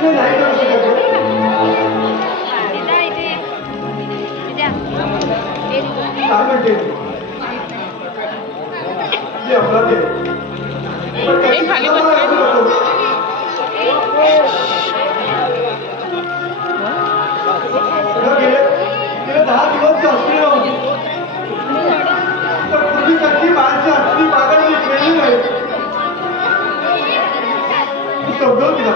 त्याच्याशिवाय नाही करू शकत. काय म्हणते खाली गेले 10 दिवस असले तर पूर्वीसारखी माणसं असली मागायला खेळली नाही. समजावून दिला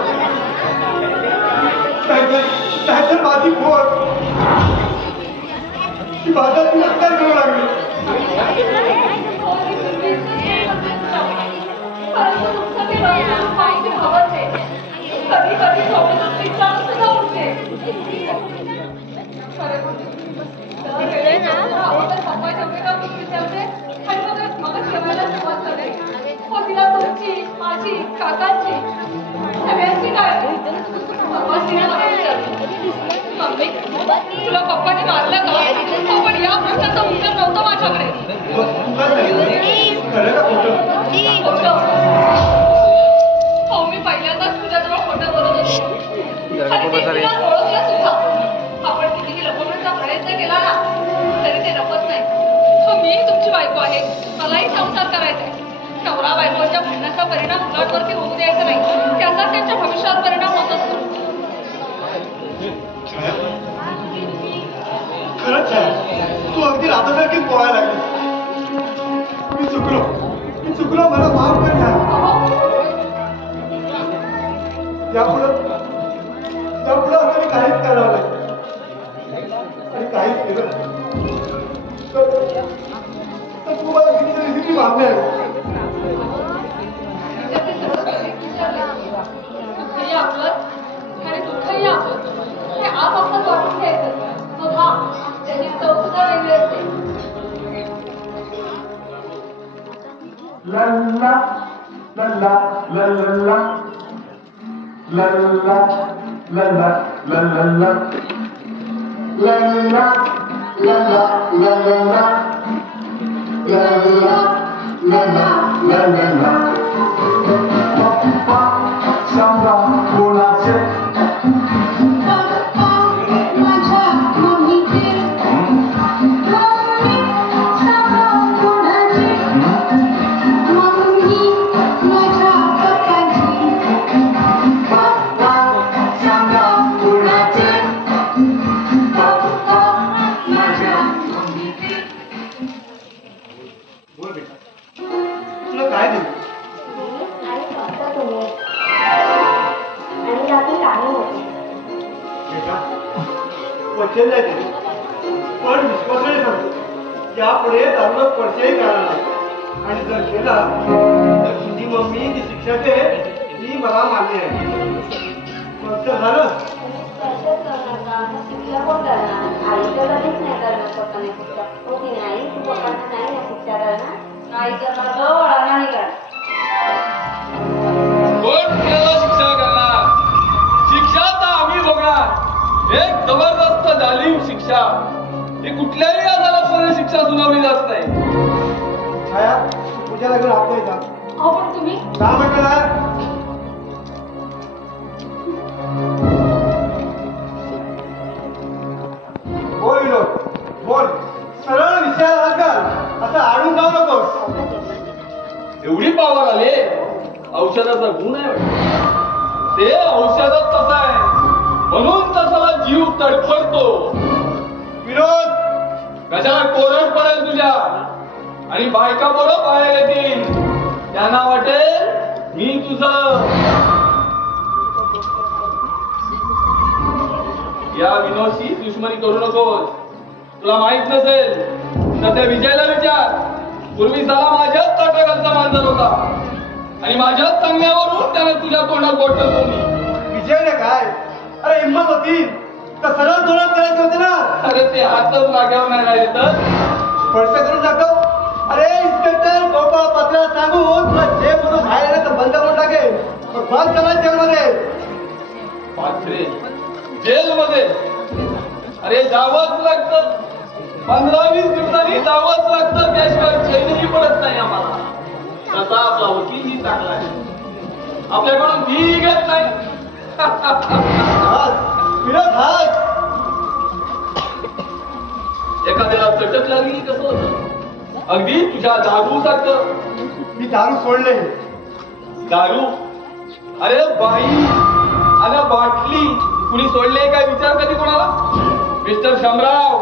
नाहीतर माझी फोन ती माझा तिरस्कार करू लागली. कधी कधी तिला तुमची माझी काकांची सगळ्यांची काळजी. मम्मी तुला पप्पाने मारलं का? पण या प्रश्नाचं उत्तर नव्हतं माझ्याकडे. हो मी पहिल्यांदाच तुझ्याजवळ खोटं बोलत होतो. ओळखलं सुद्धा. आपण कितीही लपवण्याचा प्रयत्न केला ना तरी ते लपत नाही. मी तुमची बायको आहे. मलाही संसार करायचा आहे. नवरा बायकोच्या भांडणाचा परिणाम मुलांवरती होऊ द्यायचा नाही. त्याचा त्यांच्या भविष्यावर परिणाम होत असतो. खरंच आहे तू अगदी राधासारखीच बोलायला लागली. मी चुकलो मला माफ कर. यापुढं असं मी काहीच करावं लागेल आणि काहीच केलं तर तू मला किती मागणी आहे. आपलं आणि दुःखही आपलं हे आपापसात वाटून घ्यायचं. बघा त्याची चव सुद्धा वेगळी असते. लल्ला लल्ला लल्ला लल्ला लल्ला लल्ला लल्ला लल्ला लल्ला लल्ला लल्ला लल्ला पप्पा सांगा कोणाचे वचन नाही देत पण विश्वासाने सांगतो यापुढे दारूला स्पर्शही करणार नाही आणि जर केला तर तुझी मम्मी जी शिक्षा दे ती मला मान्य आहे. स्पष्ट झालं? शिक्षा कोण करणार? आई तर कधीच नाही करणार पप्पाने शिक्षा. हो की नाही? तू पप्पांना नाही ना शिक्षा करणार? नाही करणार ग वळा नाही करणार. कोण कुणाला शिक्षा करणार? शिक्षा तर आम्ही बघणार. एक जबरदस्त जालीम शिक्षा. ही कुठल्याही अदालतमध्ये शिक्षा सुनावली जात नाही. छाया तुझ्या लग्न आपण जा. अहो पण तुम्ही का म्हटलं ना बोल विनोद बोल. सरळ विषयाला हलका असं आडून जाऊ नकोस. एवढी पावर आले औषधाचा गुण आहे. ते औषधच तसं आहे म्हणून तसाला जीव तडफडतो. विनोद कशाला कोरड पडेल तुझ्या आणि बायका बरोबर बाहेर येतील. त्यांना वाटेल मी तुझं. या विनोदशी दुश्मनी करू नकोस. तुला माहित नसेल तर त्या विजयला विचार. पूर्वी साला माझ्याच ताटाखालचा मांजर होता आणि माझ्याच सांगण्यावरून त्याने तुझ्या तोंडात बोट ठेवली. विजय ना काय अरे हिंमत होती तर सरळ तोंडात करायचे होते ना. अरे ते हातच लागावर नाही राहिले तर स्पर्श करून दाखव. अरे इन्स्पेक्टर गोपाळ पत्रा सांगून तुला जे म्हणून बाहेर तर बंद करून टाकेल. बंद करायचं जेलमध्ये. पात्रे जेलमध्ये अरे जावंच लागतं. 15-20 दिवसांनी जावंच लागतं. त्याशिवाय चैनही पडत नाही आम्हाला. तसा आपला वकीलही टाकलाय. आपल्याकडून फी घेत नाही. विनोद हास. एखाद्याला चटक लागली कसं होतं? अगदी तुझ्या दारू सारखं. मी दारू सोडले. दारू? अरे बाई, अरे बाटली कुणी सोडले काय विचार कधी कोणाला? मिस्टर शामराव,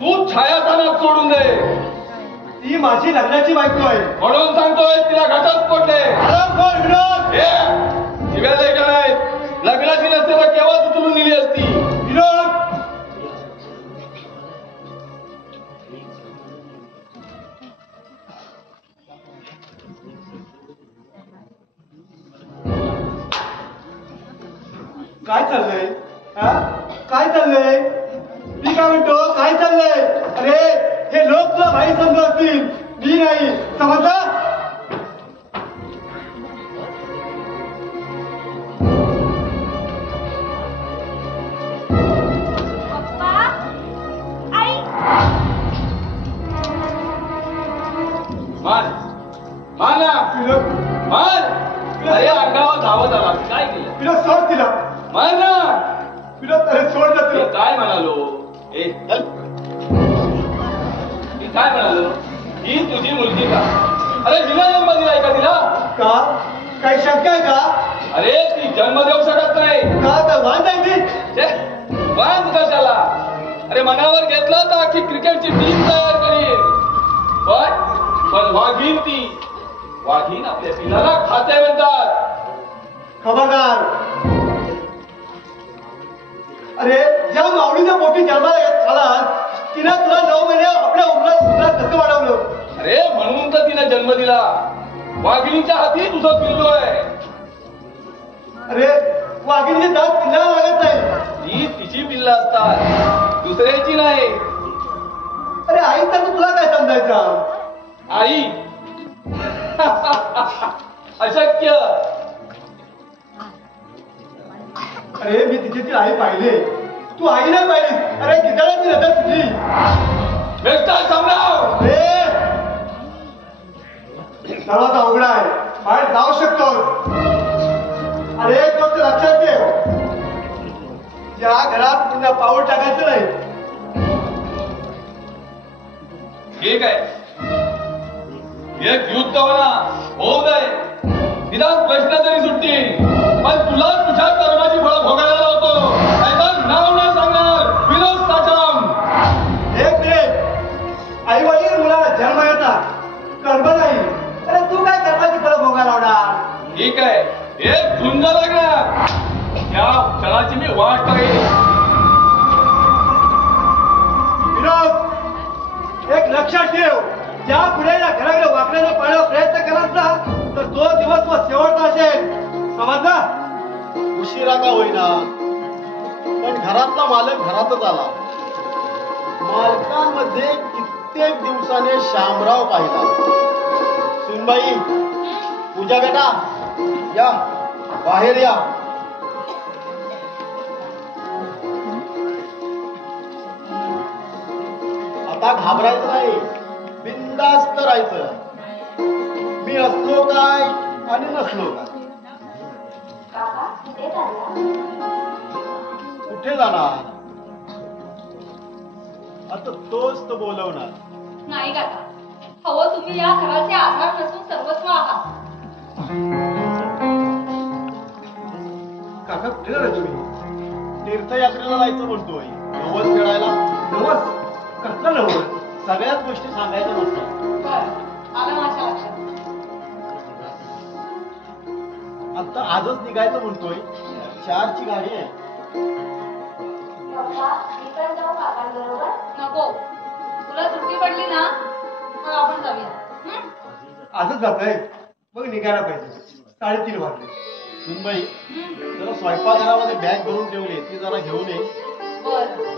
तू छायादानात सोडून दे. ती माझी लग्नाची बायको आहे म्हणून सांगतोय तिला घाटात पडले. विनोद. शिव्या द्यायच्या नाहीत. लग्नाची नसते तर केव्हाच उचलून नेली असती. विनोद. काय चाललंय? हा? काय चाललंय? मी काय म्हणतो, काय चाललंय? अरे हे लोक तुला भाई समजत असतील, मी नाही. समजलं? पप्पा आई मान मान ना. विनोद. मान. अरे अंगावर धावत आला. काय केलं? विनोद सोड तिला. मान ना. विनोद अरे सोड ना मी तिला. काय म्हणालो? चल. मी काय म्हणालो? ही तुझी मुलगी का? अरे तिला जन्म दिलाय का तिला? का? काही शंका आहे का? अरे ती जन्म देऊ शकत नाही. का तर वाद आहे ती? छे, वाद कशाला? अरे मनावर घेतलं तर अख्खी क्रिकेटची टीम तयार करील. पण वाघीण ती. वाघीण आपल्या पिलाला खाते म्हणतात. खबरदार. अरे ज्या माऊलीच्या पोटी जन्माला येत आलास, तिनं तुला 9 महिने आपल्या उरात कसं वाढवलं? अरे म्हणून तर तिने जन्म दिला. वाघिणीच्या हाती तुझं पिल्लू आहे. अरे वाघिणीचे दात पिल्लाला लागत नाही. ही तिची पिल्ल असतात, दुसऱ्याची नाही. अरे आई तर तुला काय समजायचं? आई अशक्य. अरे मी तिची ती आई पाहिले, तू आई नाही पाहिलीस. अरे गिटाराची नजर तुझी. मिस्टर शामराव, अरे दरवाजा उघडा आहे, बाहेर जाऊ शकतो. अरे एक गोष्ट लक्षात ठेव, या घरात पुन्हा पाऊल टाकायचं नाही. ठीक आहे, एक युद्ध होऊ दे, निदान प्रश्न तरी सुटतील. पण तुला तुझ्या कर्माची फळं भोगायला लावतो. नाहीतर नाव नाही सांगणार. विनोद साठम. एक मिनिट. आई वडील मुलाला जन्म येतात, कर्म नाही. अरे तू काय कर्माची फळं भोगायला लावणार? ठीक आहे, एक झुंज लागणार. त्या क्षणाची मी वाट पाहिली. विनोद, एक लक्षात ठेव, ज्या पुढे या घराकडे वाकण्याचा पाण्याचा प्रयत्न करायचा तर तो दिवस मग शेवटचा असेल. समजला? उशिरा का होईना, पण घरातला मालक घरातच आला. मालकांमध्ये कित्येक दिवसाने शामराव पाहिला. सुनबाई, पूजा बेटा, या बाहेर या. आता घाबरायचं नाही, बिनधास्त राहायचं. मी असलो काय आणि नसलो काय. काका कुठे चालला? कुठे जाणार? आता तोच तर बोलवणार. नाही काका, हवं तुम्ही या घराचे आधार नसून सर्वस्व आहात. काका कुठे जाणार तुम्ही? तीर्थयात्रेला जायचं म्हणतोय. नवस फेडायला. नवस? कसला नवस? सगळ्याच गोष्टी सांगायच्या नसतात. बरं, आलं माझ्या लक्षात. आता आजच निघायचं म्हणतोय. 4ची गाडी आहे. पप्पा मी पण जाऊ काकांबरोबर? नको, तुला सुट्टी पडली ना तर आपण जाऊया. हं? आजच जात आहे, मग निघायला पाहिजे. 3:30 वाजले. सुनबाई, हं? जरा स्वयंपाकघरामध्ये बॅग भरून ठेवली, ती जरा घेऊन ये. बरं.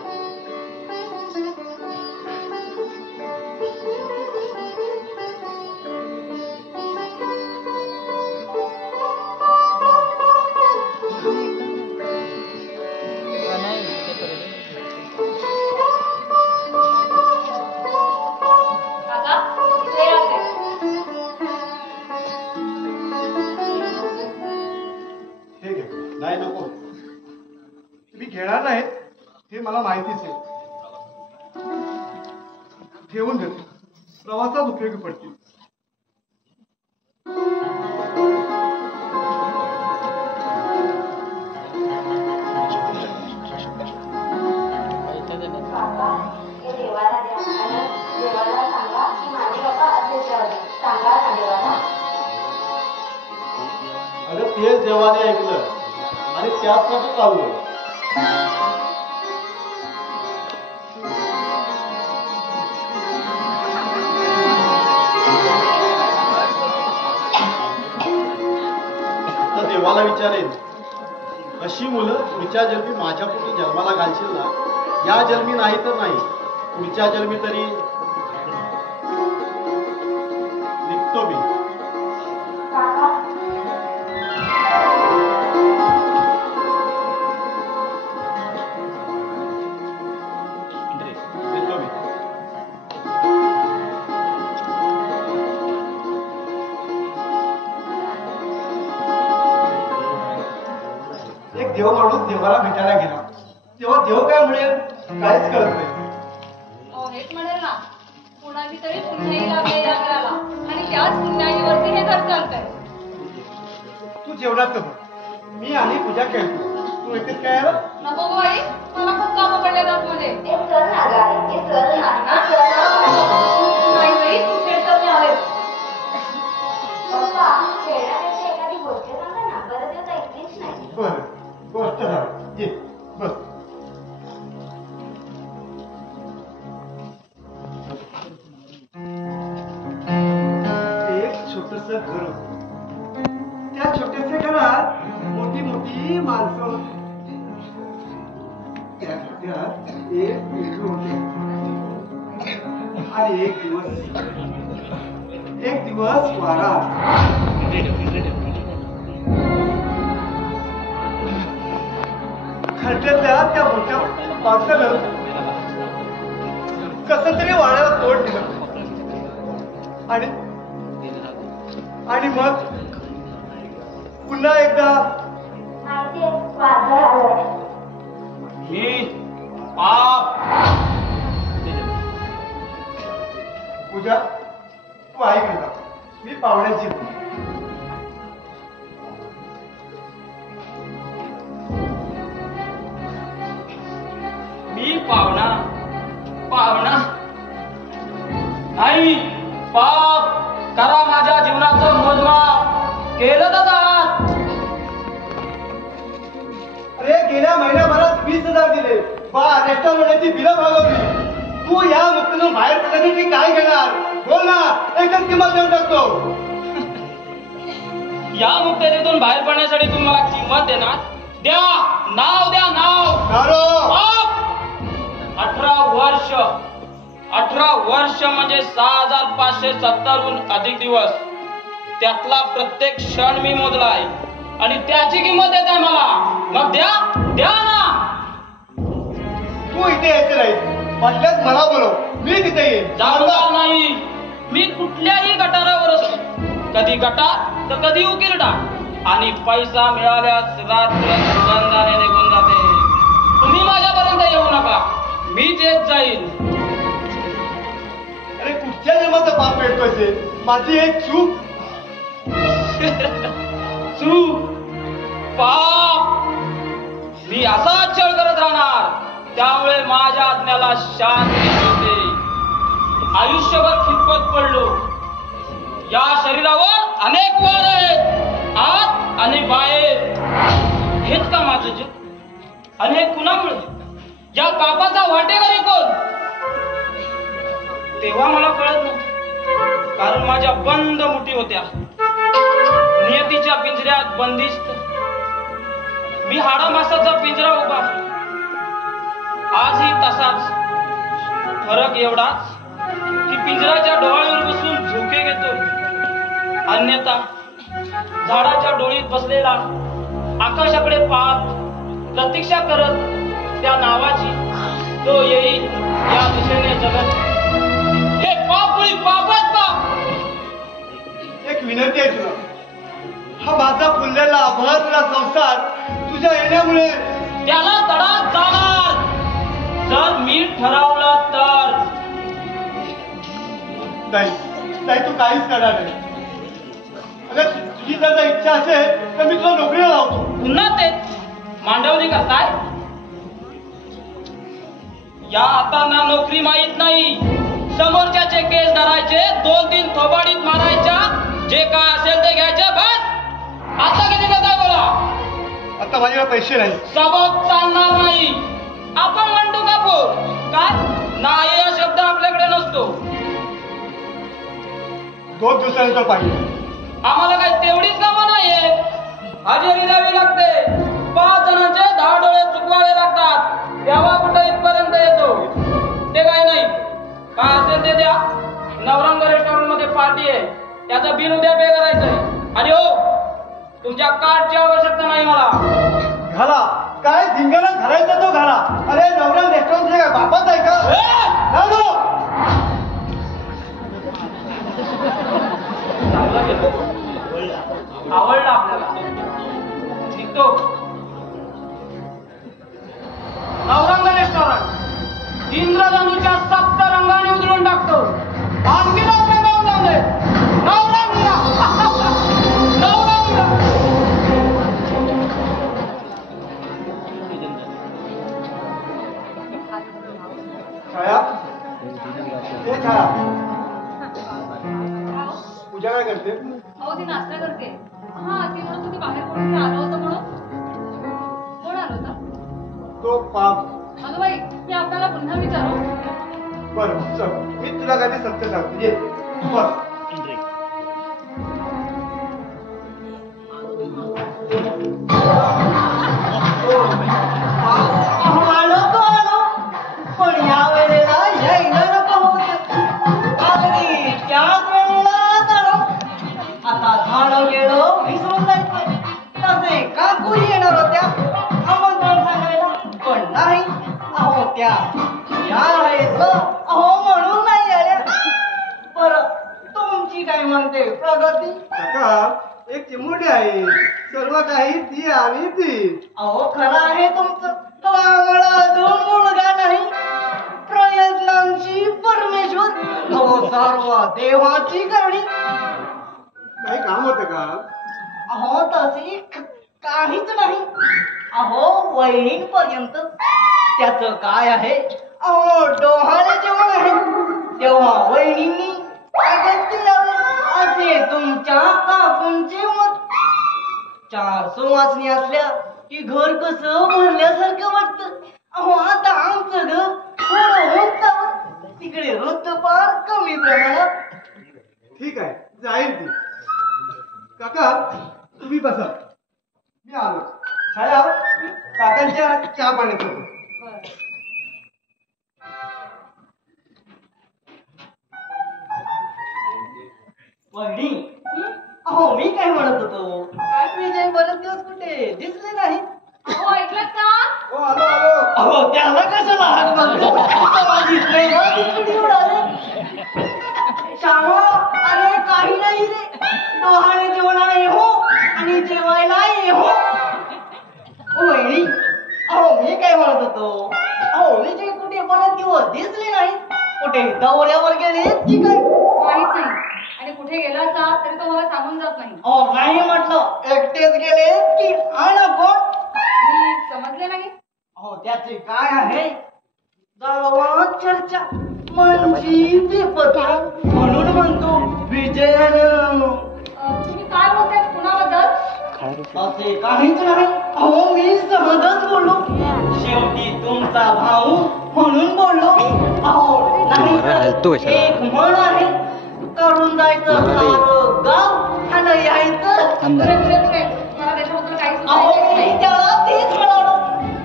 काका, इथे या ते. हे घे. नाही नको. तुम्ही घेणार नाहीत हे मला माहितीच आहे. ठेवून देतो, प्रवासात उपयोगी पडतील. काका, हे देवाला द्या आणि देवाला सांगा की माझे बाबा असेच राहू दे. सांगा ना देवाला. अगं तेच देवाने ऐकलं आणि त्यासाठी चाललोय. तर देवाला विचारेन, अशी मुलं पुढच्या जन्मी माझ्या पोटी जन्माला घालशील ना? या जन्मी नाही तर नाही, पुढच्या जन्मी तरी निघतो मी. काका, येतो मी. एक देव माणूस देवाला भेटायला गेला तेव्हा देव काय म्हणेल काहीच कळत नाही. अहो हेच म्हणेल ना, कुणाची तरी पुण्याई लागली या घराला आणि त्याच पुण्याईवरती हे घर चालतंय. तू जेवणाचं बघ, मी आणि पूजा खेळतो. तू येतेस काय यायला? नको गो आई, मला खूप कामं पडले आतमध्ये. हे चल ना गं आई, हे चल ना. चल ना. नाही बाई, तू खेळतो मी आले. पप्पा, खेळण्यापेक्षा एखादी गोष्ट सांगा ना. बरं दिवस ऐकलीच नाही. बरं, गोष्ट झाली. ये बस. एक छोटस घर होतं. त्या छोट्याशा घरात मोठी मोठी माणसं होती. त्या घरात एक बेडरूम होते. आणि एक दिवस वारा खड्ड्यातल्या त्या मोठ्या माणसानं कसं तरी वाड्याला तोड दिलं. आणि मग पुन्हा एकदा माहितीये, वादळ आलंय. मी पाप. पूजा तू ऐक ना, मी पाहुण्याची बोल. मी पाहुणा पाहुणा नाही. पाप करा माझ्या जीवनाचं मोजमाप केलं तर आहात. अरे गेल्या महिन्याभरात 20,000 दिले. रेस्टॉरंटची बिलं भागवली. तू या मुक्तीतून बाहेर पडण्यासाठी काय घेणार? बोल ना, एकच किंमत देऊन टाकतो. या मुक्ततेतून बाहेर पडण्यासाठी तुम्ही मला किंमत देणार? द्या, नाव द्या, नाव. नारो, पाप. 18 वर्ष म्हणजे 6,570हून अधिक दिवस. त्यातला प्रत्येक क्षण मी मोजला आहे आणि त्याची किंमत देत आहे मला. मग द्या, द्या ना. तू इथे यायचं नाही. म्हटल्यास मला बोलव, मी तिथे येईन. जाणार नाही. मी कुठल्याही गटारावर असतो. कधी गटार तर कधी उकिरडा. आणि पैसा मिळाल्यास रात्र सुगंधाने निघून जाते. तुम्ही माझ्यापर्यंत येऊ नका, मीच येत जाईल. अरे कुठच्या जन्माचं पाप पेटतोय? माझी एक चूक. चूक, पाप. मी असाच छळ करत राहणार. त्यामुळे माझ्या आत्म्याला शांती मिळते. आयुष्यभर खितपत पडलो. या शरीरावर अनेक वार आहेत, आत आणि बाहेर. हेच का माझं जग? आणि हे कुणामुळे? या पापाचा वाटेकरी कोण? तेव्हा मला कळत नव्हतं, कारण माझ्या बंद मुठी होत्या. नियतीच्या पिंजऱ्यात बंदिस्त मी हाडामासाचा पिंजरा उभा. आजही तसाच. फरक एवढाच की पिंजराच्या डोळ्यावर बसून झोके घेतो. अन्यथा झाडाच्या डोळीत बसलेला आकाशाकडे पाहत प्रतीक्षा करत त्या नावाची तो येईल या दिशेने जगत. हे पापुळी पापच पाप. एक विनंती आहे तुला. हा माझा फुललेला भरलेला संसार तुझ्या येण्यामुळे त्याला तडा जाणार जर मी ठरवलं तर. नाही तू काहीच करणार नाही. अगं तुझी जर का इच्छा असेल तर मी तुला नोकरीला लावतो. पुन्हा तेच मांडवली करताय. या हातांना नोकरी माहित नाही. समोरच्याचे केस धरायचे, 2-3 थोबाडीत मारायच्या, जे काय असेल ते घ्यायचे बस. आता किती करताय बोला. आता माझ्याकडे पैसे नाही. सबक चालणार नाही. आपण म्हणतो का बोल काय नाही हा शब्द आपल्याकडे नसतो. 2 दिवसांनी तो पाहिजे. आम्हाला काही तेवढीच कामं नाहीये. हजेरी द्यावी लागते. 5 जणांचे 10 डोळे चुकवावे लागतात. तेव्हा कुठं इथपर्यंत येतो. ते काही नाही. काय असेल ते द्या. नवरंग रेस्टॉरंट मध्ये पार्टी आहे. त्याचं बिल उद्या पे करायचंय. आणि हो तुमच्या कार्डची आवश्यकता नाही मला. घाला काय धिंगाणा घालायचा तो घाला. अरे नवरा रेस्टॉरंट काय बापाच आहे का? चांगलं केलं. आवडलं आपल्याला. निघतो. नवरंग रेस्टॉरंट इंद्रधनुच्या 7 रंगाने उधळून टाकतो. आणखी नवरंगावून जाऊ दे. नवरंग छाया हे छाया पूजा काय करते? अहो ती नाश्ता करते. हा ती म्हणत होती बाहेर कोणी आलं होतं म्हणून. कोण आलं होतं? तो पाप. अगं बाई मी आपल्याला पुन्हा विचारू. बरं चल मी तुला काही सत्य सांगतो. ये बस. आलो तो आलो पण या वेळेला यायला नको होत. अगदी त्याच वेळेला आलो. आता झालं गेलं विसरून जायचं. तसे काकू येणार होत्या आमंत्रण सांगायला पण नाही. अहो त्या या आहेत अहो म्हणून नाही आल्या. बरं तुमची काय म्हणते प्रगती? काका एक चिमुरडी आहे. सर्व काही ती आणि ती. अहो खरं आहे तुमचं. तो आम्हाला अजून मुलगा नाही. प्रयत्नांची परमेश्वर अहो सर्व देवाची करणी. काही काम होतं का? अहो तशी काहीच नाही. अहो वहिनींपर्यंत त्याचं काय आहे. अहो डोहाळे जेव्हा आहे तेव्हा वहिनींनी अगत्य लावले असे तुमच्या काकूंचे मत. 4 सुवासनी असल्या की घर कसं भरल्यासारखं वाटतं. अहो आता आमचं घर थोडं उंचावर, तिकडे वृत्त फार कमी प्रमाणात. ठीक आहे जाईल ती. काका तुम्ही बसा मी आलो. छाया काकांच्या चहा पाण्यात होतो. वहिनी अहो मी काय म्हणत होतो. काय विजय बरेच दिवस कुठे दिसले नाही. अहो ऐकलं का? हो आलो आलो. अहो त्याला कशाला हात मारतो. दिसले ना तिकडे उडाले. श्यामा अरे काही नाही रे. डोहाळे जेवणाला ये हो आणि जेवायला ये हो. वहिनी अहो मी काय म्हणत होतो. अहो विजय कुठे बरेच दिवस दिसले नाही. कुठे दौऱ्यावर गेले की काय? काहीच नाही. आणि कुठे गेला असा तरी तो मला सांगून जात नाही. अहो नाही म्हटलं एकटेच गेले की आणा कोण? मी समजले नाही. अहो त्याचे काय आहे. गावात चर्चा म्हणजे बेपत्ता म्हणून म्हणतो विजयानं. तुम्ही काय बोलताय कुणाबद्दल? असे काहीच नाही. अहो मी सहजच बोललो. शेवटी तुमचा भाऊ म्हणून बोललो. अहो नाही तर एक म्हण आहे. करून जायचं सारं गाव आणि यायचं. पुरे पुरे पुरे मला त्याच्याबद्दल काहीच अहो माहिती मी नाही. त्याला तेच म्हणालो.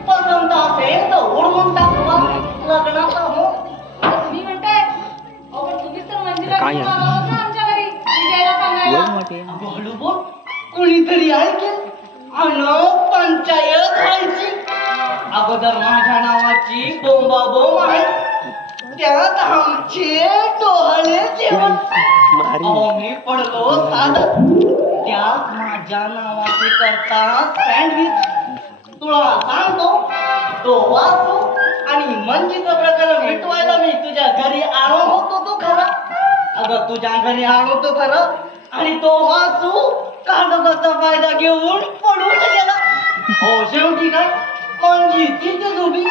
पसंत असेल तर उडवून टाकवा लग्नाचा हो. तुम्ही म्हणताय अहो पण तुम्हीच तर मंजिला घेऊन आला होता ना आमच्या घरी विजयाला सांगायला. बोलू बोल कुणीतरी ऐकेल अन पंचायत व्हायची. अगोदर माझ्या नावाची बोंबाबोंब आहे. त्यात आमचे डोहाळे जेवण. अहो मी पडलो साधं. त्यात माझ्या नावाचे करता सँडविच. तुला सांगतो तो वासू आणि मंजीचं प्रकरण मिटवायला मी तुझ्या घरी आलो होतो तो खरा. अगं तुझ्या घरी आलो तो खरं आणि तो वासू कागदाचा फायदा घेऊन पडून गेला. हो शेवटी काय मंजी तिथेच उभी.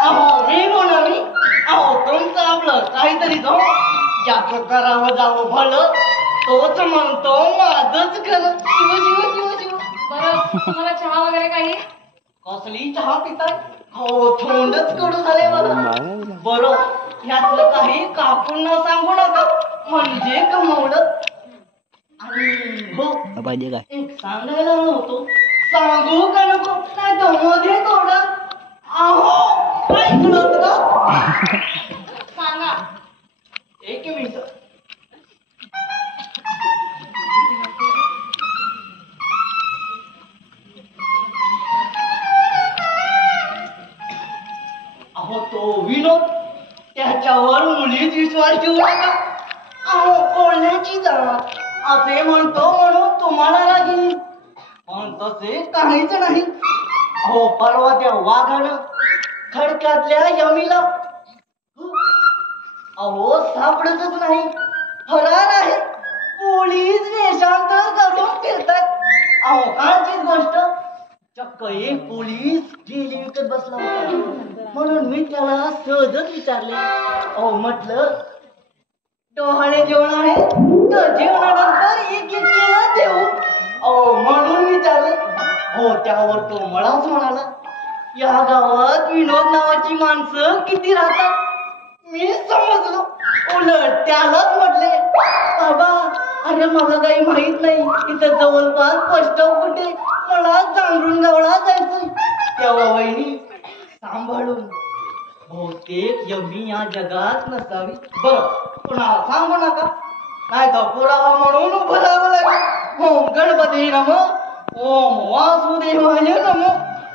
अहो मी म्हणाली अहो तुमचं आपलं काहीतरी जाऊ ज्याचं करावं जावं भलं तोच म्हणतो माझंच खरं. शिव शिव शिव शिव. बरं तुम्हाला चहा वगैरे काही? कसली चहा पिताय? हो थोंडच कडू झाले मला. बरं ह्यातलं काही काकूंना सांगू नका म्हणजे कमावलं. आणि हो पाहिजे काय एक सांगायला नव्हतो सांगू का नको नाही तर मध्ये थोडं अहो ऐकलं का? सांगा. एक मिनिट. अहो तो विनोद त्याच्यावर मुलीच विश्वास ठेवू नका. अहो बोलण्याची जरा असे म्हणतो म्हणून तुम्हाला रागील पण तसे काहीच नाही. अहो परवा त्या वाघानं खडकातल्या यमीला अहो सापडतच नाही. फरार आहे. पोलीस वेषांतर करून फिरतात. अहो कालचीच गोष्ट चक्क एक पोलीस गेली विकत बसला होता म्हणून मी त्याला सहजच विचारले. अहो म्हटलं डोहाळे जेवण आहे तर जेवणानंतर एक एक केलं देऊ. अहो म्हणून विचारले. हो त्यावर तो मलाच म्हणाला या गावात विनोद नावाची माणसं किती राहतात. मी समजलो. उलट त्यालाच म्हटले बाबा अरे मला काही माहित नाही इथं जवळपास पोस्ट कुठे मला जांभरून गावला जायचं. तेव्हा वहिनी सांभाळून बहुतेक यमी या जगात नसावी. बरं पुन्हा सांगू नका नाही तर पुरावा म्हणून उभं राहावं लागेल. ओम गणपती नम ओम वासुदेवाय नम.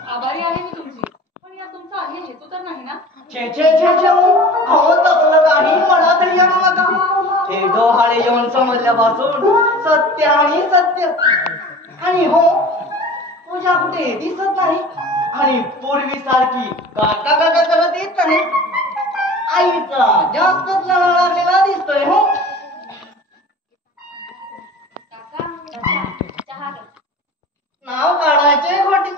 आभारी आहे मी तुमची पण या तुमचा आधी हेतू तर नाही ना? छे छे छे छे अहो तसलं काही मला तरी आणू नका. हे डोहाळे येऊन समजल्यापासून सत्य आणि सत्य आणि हो पूजा कुठे दिसत नाही आणि पूर्वीसारखी काका काका करत येत नाही. आईचा जास्तच लढा लागलेला दिसतोय. हो चहा घे. नाव काढायचे खोटी.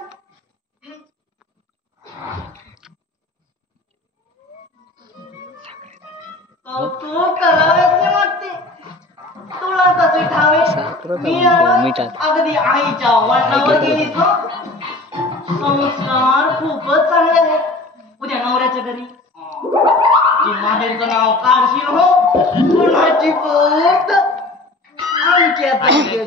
कौतुक करावेसे वाटते. तुला कसे ठावे मी अगदी आईच्या वळणावर गेली. संस्कार खूपच चांगले आहेत. उद्या नवऱ्याच्या घरी ती माहेरचं नाव काढशील हो कुणाची पोत आमच्या दोघांची.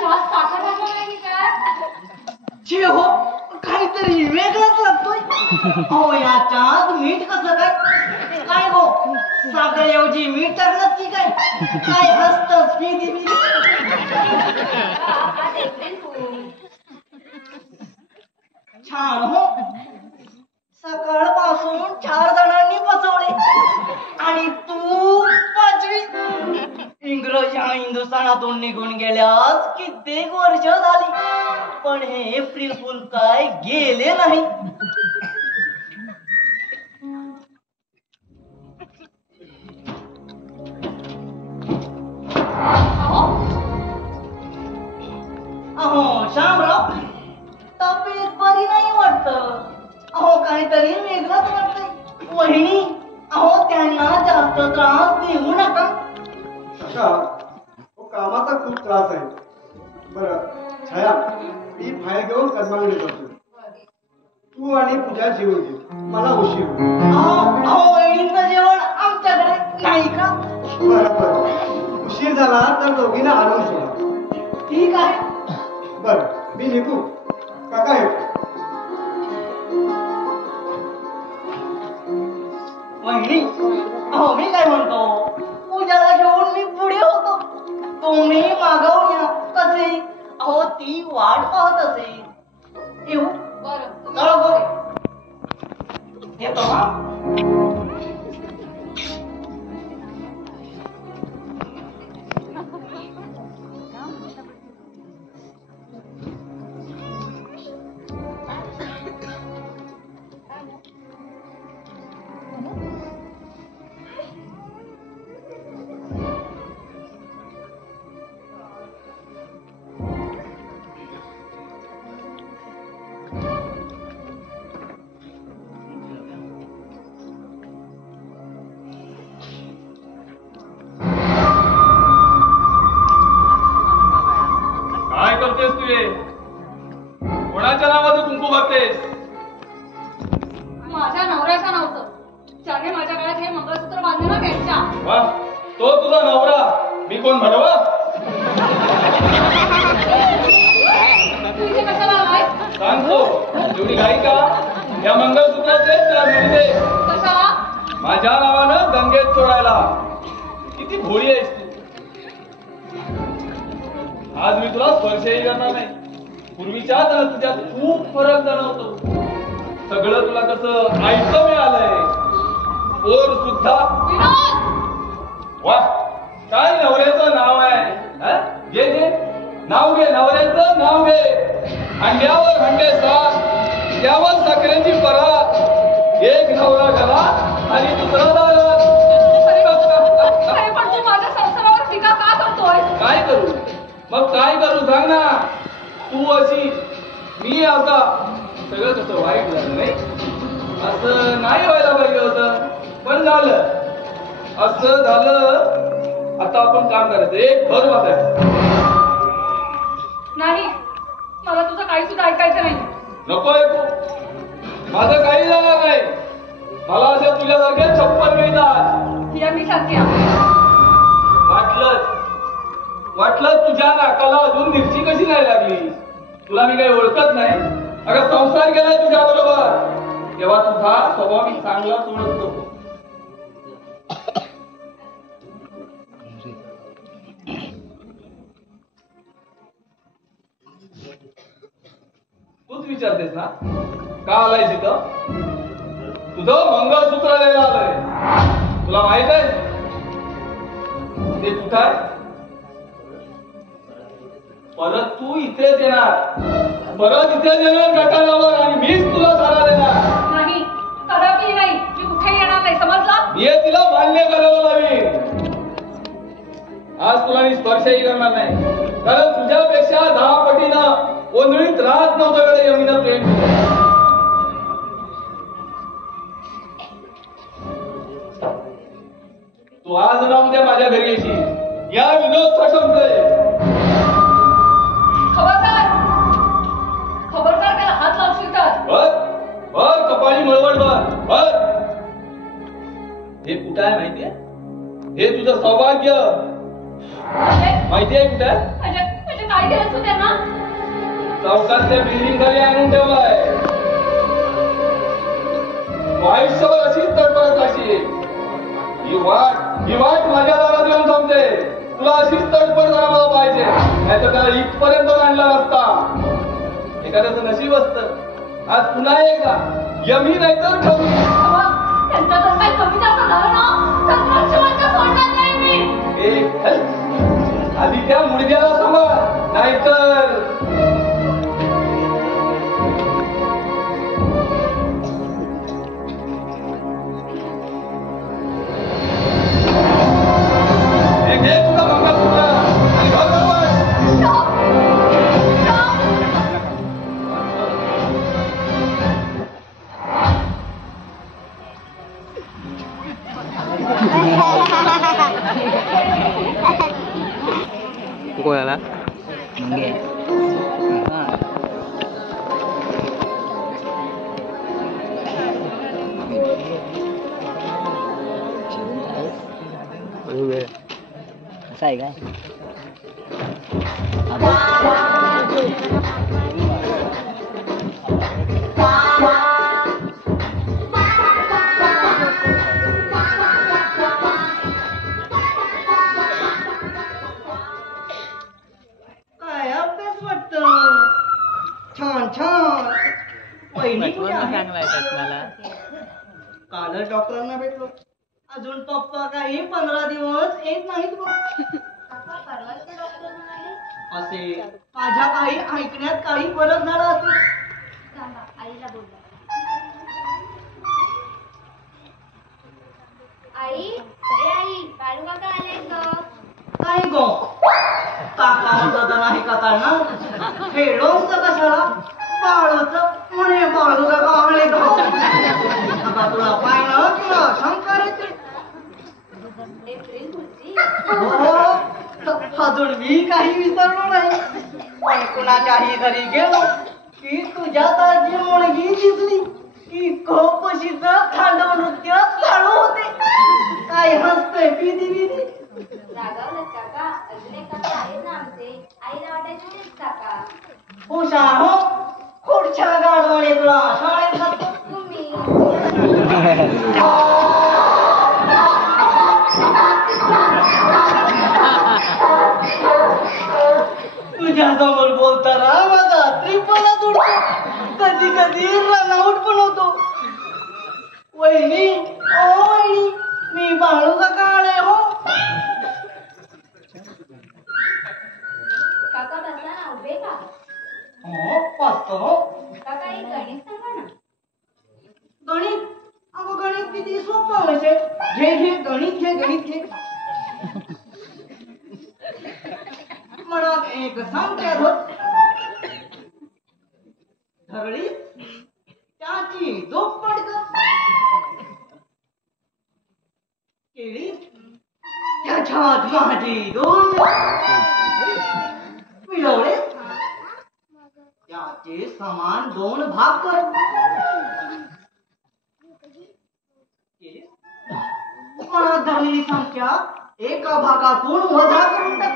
चहा साखर घातला नाही की काय? छे हो काहीतरी वेगळंच लागतोय. हो याच्यात मीठ कसं काय काय हो साखरेऐवजी मीठ टाकलं की काय काय हसतस पिदी पिदी. आज एप्रिल फूल. छान हो सकाळपासून 4 जणांनी बसवले आणि तू 5वी. इंग्रज ह्या हिंदुस्थानातून निघून गेल्यास कित्येक वर्ष झाली पण हे एप्रिल फुल काय गेले नाही. अहो शामराव तब्येत बरी नाही वाटत. अहो काहीतरी वेगळंच वाटतंय. वहिनी अहो त्यांना जास्त त्रास देऊ नका. काका कामाचा खूप त्रास आहे. बरं छाया मी बाहेर घेऊन कर्माकडे करतो. तू आणि पूजा जेवण घे मला उशीर होईल. अहो वहिनींचं जेवण आमच्याकडे नाही का? बरं उशीर झाला तर दोघींना आणून सोडा. ठीक आहे. बरं मी निघू काका येतो. वहिनी अहो मी काय म्हणतो पूजाला घेऊन मी पुढे होतो तुम्ही मागवून या कसे. अहो ती वाट पाहत असेल. येऊ बरं चला बरं येतो हा. मी कोण म्हणवा? तू इथे कशाला आलाय? सांगतो, एवढी घाई का? या मंगळसूत्राचे तुला मिळते कशाला? माझ्या नावानं गंगेत सोडायला. किती भोळी आहेस तू. आज मी तुला स्पर्शही करणार नाही. पूर्वीच्याच आणि तुझ्यात खूप फरक जाणवतो. सगळं तुला कसं ऐकतं मिळालंय. पोर सुद्धा. विनोद! वा, काय नवऱ्याचं नाव आहे. हं? घे घे, नाव घे, नवऱ्याचं नाव घे. हंड्यावर हंडे सात, त्यावर साखरेची परात. एक नवरा घरा आणि दुसरा दारात. अरे पण तू माझ्या संसारावर टीका का करतोय? काय करू? मग काय करू सांग ना. तू अशी, मी असा, सगळं कसं वाईट झालं नाही. असं नाही व्हायला पाहिजे होतं, पण झालं. असं झालं. आता आपण काम करायचं, एक घर बसायचं. नाही, मला तुझं काही सुद्धा ऐकायचं नाही. नको ऐकू, माझं काही जाणार नाही. मला असे तुझ्यासारखे 56 मिळतात. या मी सारख्या. वाटलं तुझ्या नाकाला अजून मिरची कशी नाही लागली. तुला मी काही ओळखत नाही. अगं संसार केलाय तुझ्या बरोबर, तेव्हा तुझा स्वभाव मी चांगलाच ओळखतो. तूच विचारतेस ना का आलाय तिथं. तुझं मंगळसूत्र द्यायला आलंय. तुला माहित आहे ते कुठं आहे. परत तू इथेच येणार. परत इथेच येणार गटारावर आणि मीच तुला सारा देणार. नाही, कदापि नाही. मी कुठेही येणार नाही, समजलं? मी तिला मान्य करावं लागेल. आज तुला मी स्पर्शही करणार नाही, कारण तुझ्यापेक्षा 10 पटीनं ओंधळीत राहत नव्हतं वेळे यमुना प्रेम केलं. तू आज ना उद्या माझ्या घरी येशील. या विनोद साठवतोय. खबरदार त्याला हात लावशील तर. बर कपाळी मळवट बर. हे कुठं आहे माहितीये? हे तुझं सौभाग्य माहितीये कुठं आहे? म्हणजे काय केलं तू त्यांना? चौकातल्या बिल्डिंग खाली आणून ठेवलाय. तू आयुष्यभर अशीच तडफडत राहशील. ही वाट माझ्या दारात येऊन थांबते. तुला अशीच तडफड करायला पाहिजे, नाहीतर त्याला इथपर्यंत आणला नसता. एखाद्याचं नशीब असतं. आज पुन्हा एकदा यमी नाहीतर ठेवली. त्यांचं जर काही कमी जास्त झालं ना तर शिवांच्या सोडणार नाही मी. आधी त्या मुलग्याला सांभाळ, नाहीतर घे तुझा मंगळसूत्र आणि घर बरोबर. कोणाला असं आहे काय? काय अभ्यास वाटतं. छान छान. वहिनी कुठे आहे? कालच डॉक्टरांना भेटलो. अजून पप्पा काही 15 दिवस येत नाहीत बघ. असे माझ्या काही ऐकण्यात काही फरक झाला असेल. आईला बोलला. आई, आई, बाळू काका आले ग. काय गो काका नाही का ना खेळून कशाला बाळूच म्हणे बाळू काका आले ग. आता तुला पाहिलं तुला शंका येते. एप्रिल खुर्ची. अजून मी काही विसरलो नाही. पण कुणाच्याही घरी गेलो की तुझ्या ताजी मुलगी दिसली की खूपशीच खांडव नृत्य चालू होते. काय हसतोय पिदी रागावलं काका अजून एक काका आहेत ना आमचे आईला वाटायचे तेच काका हुशा हो खुर्च्या गाडवाने तुला शाळेत घातलं तुम्ही तुझ्या समोर बोलताना माझा त्रिपणा तुडतो कधी कधी रनआउट पण होतो वहिनी ओ वहिनी मी बाळू काका आले हो काका बसा ना उभे का हो वाचतो हो काका एक गणित सांगा ना गणित अगं गणित किती सोपं म्हणजे घे गणित घे मला एक सांगते धरली त्याची झोप पडत केली त्याच्यात माझी दोन मिळवले त्याचे समान दोन भाग कर केली मला धरलेली संख्या एका भागातून वजा करून टाक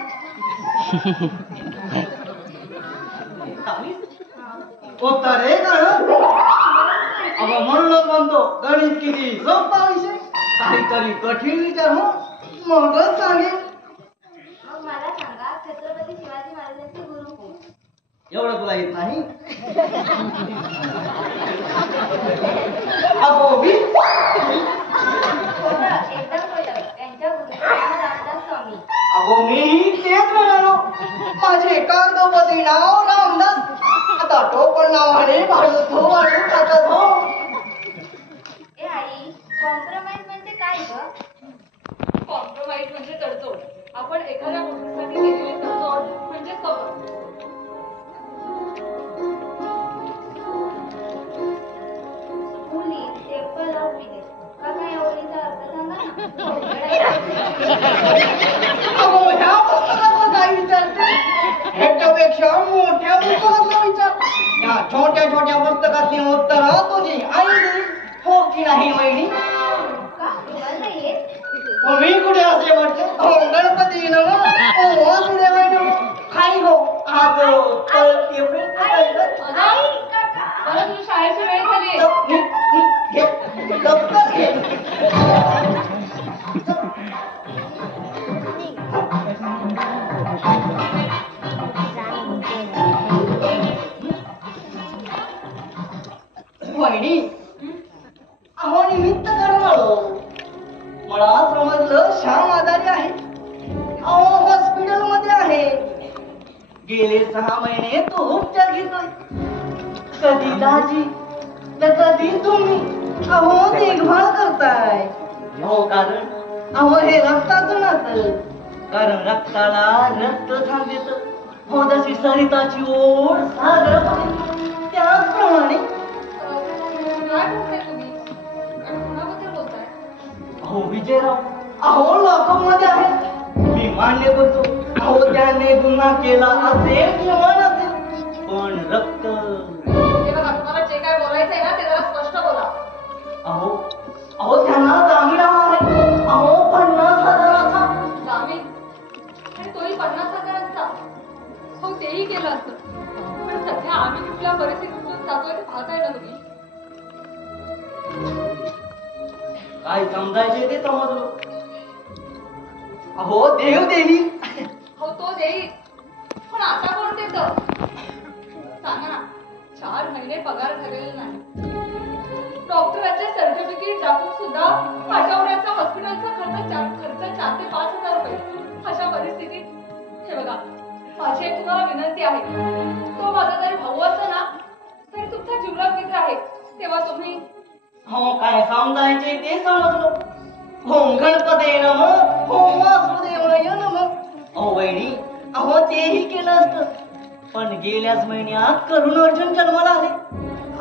उत्तर एक म्हणून म्हणतो गणित किती सोपा विषय काहीतरी कठीण विचार हो मगच सांगेल मग मला सांगा छत्रपती शिवाजी महाराजांचे गुरु कोण एवढं तुला येत नाही अगोबी एकदम खोटं त्यांच्या गुरु रामदास स्वामी अगो मी तेच म्हणालो माझे कागदोपत्री नाव रामदास आता टोपण नावाने भाडत हो वाढून टाकत हो ए आई कॉम्प्रोमाइज म्हणजे काय ग कॉम्प्रोमाइज म्हणजे तडजोड. आपण एखाद्या गोष्टीसाठी केलेली तडजोड म्हणजे सवय. मुली टेबल ऑफ विलेज काका या ओळीचा अर्थ सांगा अगो ह्या पुस्तकातलं काय विचारते ह्याच्यापेक्षा मोठ्या पुस्तकातलं विचार या छोट्या छोट्या पुस्तकातली उत्तर तुझी आई देईल हो की नाही वहिनी का तुम्हाला नाही येत मी कुठे असे म्हणते हो गणपती नव हो वासुदेव खाई हो आज एवढे आई काका मला तुझी शाळेची वेळ झाली. दप्तर घे वहिनी अहो निमित्त करून आलो मला समजलं श्याम आजारी आहे अहो हॉस्पिटल मध्ये आहे गेले 6 महिने तो उपचार घेतोय कधी दाजी तर कधी तुम्ही अहो देखभाल करताय हो कारण अहो हे रक्ताचं नातं कारण रक्ताला रक्त थांब देत हो जशी सरिताची ओढ सागरामध्ये त्याचप्रमाणे काय बोलताय तुम्ही? कुणाबद्दल बोलताय? अहो विजयराव अहो लॉकअप मध्ये आहेत मी मान्य करतो अहो त्याने गुन्हा केला असेल किंवा नसेल पण रक्त हे बघा तुम्हाला जे काय बोलायचंय ना ते जरा स्पष्ट बोला. अहो अहो त्यांना जामीन आहे अहो 50,000चा जामीन आणि तोही 50,000चा. हो तेही केलं असतं पण सध्या आम्ही कुठल्या परिस्थितीतून जातोय ते पाहताय ना तुम्ही. काय समजायचे ते समजलो अहो देव देवी हो तो देईल पण आता कोण देतं सांगा ना. 4 महिने पगार झालेले नाही. डॉक्टरांचे सर्टिफिकेट दाखवून सुद्धा आठवड्याचा हॉस्पिटलचा खर्च 4 ते 5,000 रुपये. अशा परिस्थितीत हे बघा माझी एक तुम्हाला विनंती आहे. तो माझा जरी भाऊ असतो ना तरी तुमचा जीवलग मित्र आहे. तेव्हा तुम्ही हो काय समजायचे ते समजलो ओम गणपते नम ओम वासुदेवाय नम अहो वहिनी अहो तेही केलं असतं पण गेल्याच महिन्यात करुण अर्जुन जन्माला आले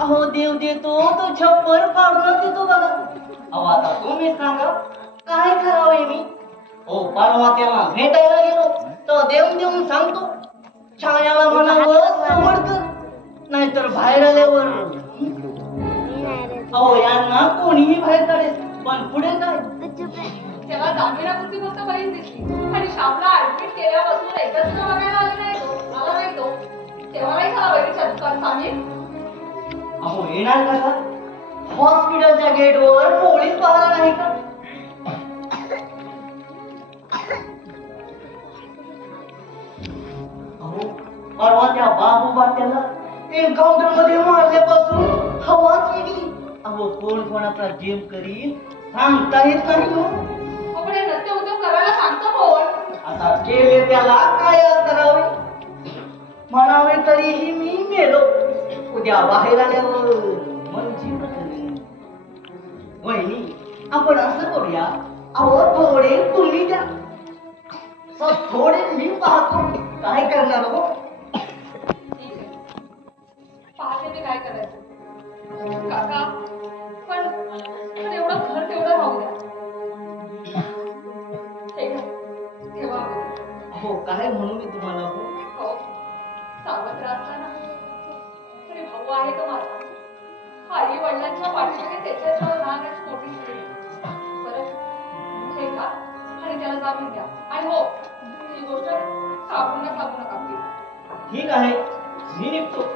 अहो देव देतो तो 56 पाडून देतो बघा अहो आता तुम्ही सांगा काय करावे मी ओ परवा त्याला भेटायला गेलो तो देऊन देऊन सांगतो छायाला म्हणावं समर्थ नाहीतर बाहेर आल्यावर अहो यांना कोणीही बाहेर काढेल पण पुढे काय तेव्हा जामिनापुरती फक्त बहीण दिसली आणि श्यामला केल्यापासून एकदा सुद्धा बघायला आला नाही तो. तेव्हा नाही झाला वहिनीच्या दुकान सामील. अहो येणार कसा? हॉस्पिटलच्या गेटवर पोलीस पाहणार नाही का? अहो परवा त्या बाबू त्याला एन्काउंटर मध्ये मारल्यापासून हवाच वेगळी. अहो कोण कोणाचा जीव करील सांगता येत नाही हो. पण हे रस्ते उद्योग करायला सांगतो कोण? आता केले त्याला काय करावे म्हणावे तरीही मी मेलो. उद्या बाहेर आल्यावर मन जीव करेल. वहिनी आपण असं करूया. अहो थोडे तुम्ही द्या थोडे मी पाहतो काय करणार हो. ठीक आहे. पाहते ते काय करायचं. काका पण एवढं घर तेवढं राहू द्या. हे घ्या, ठेवा. हो काय म्हणू मी तुम्हाला हो. हो, सावत्र असला ना तरी भाऊ आहे का माझा. आई वडिलांच्या पाठीमागे त्याच्याजवळ राहण्याची मोठी स्त्री. बरं हे का आणि त्याला जाऊन द्या. आणि हो ही गोष्ट सांगू नका प्लीज. ठीक आहे मी निघतो.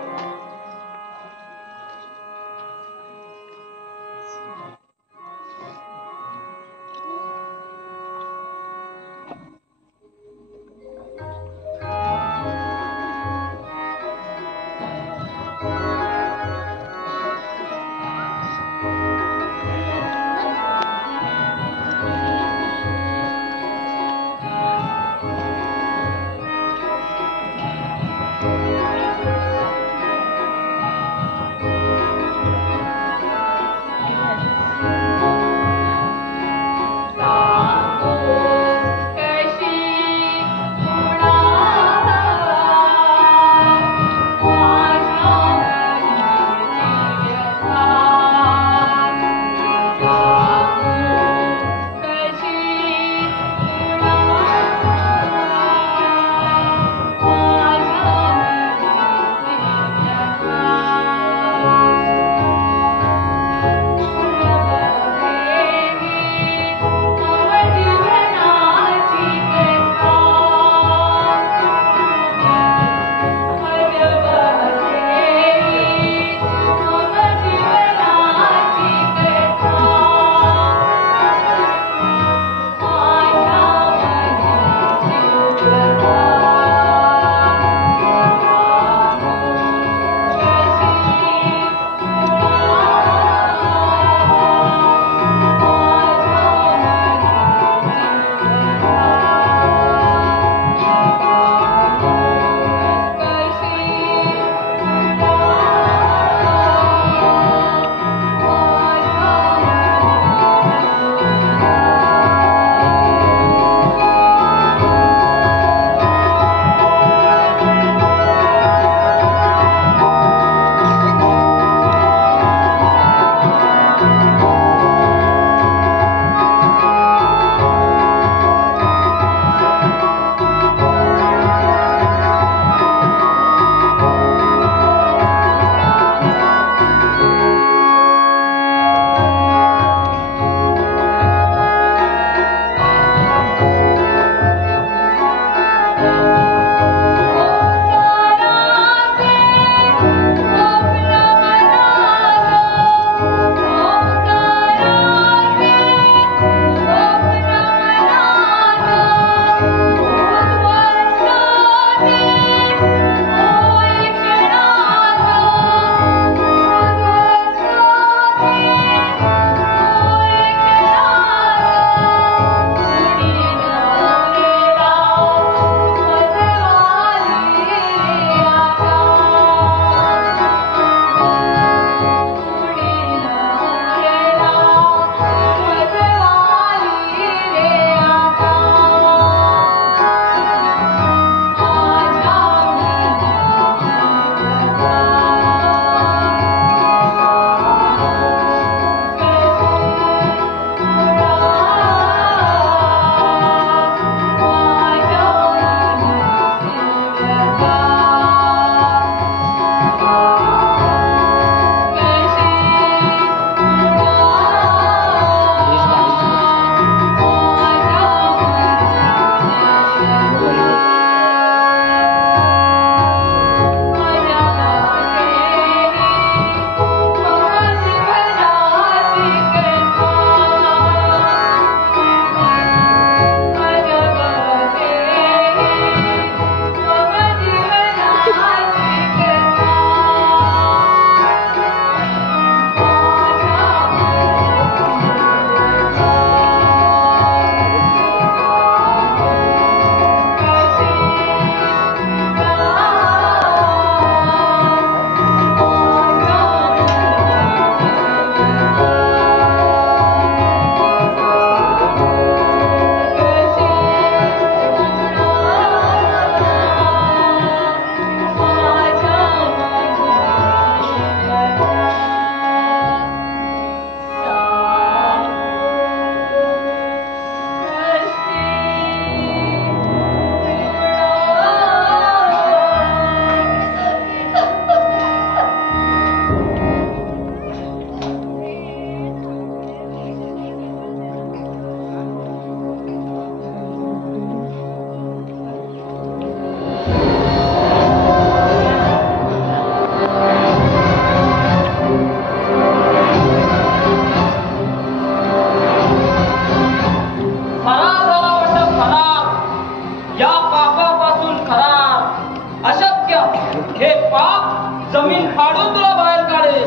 पाप जमीन फाडून तुला बाहेर काढेल.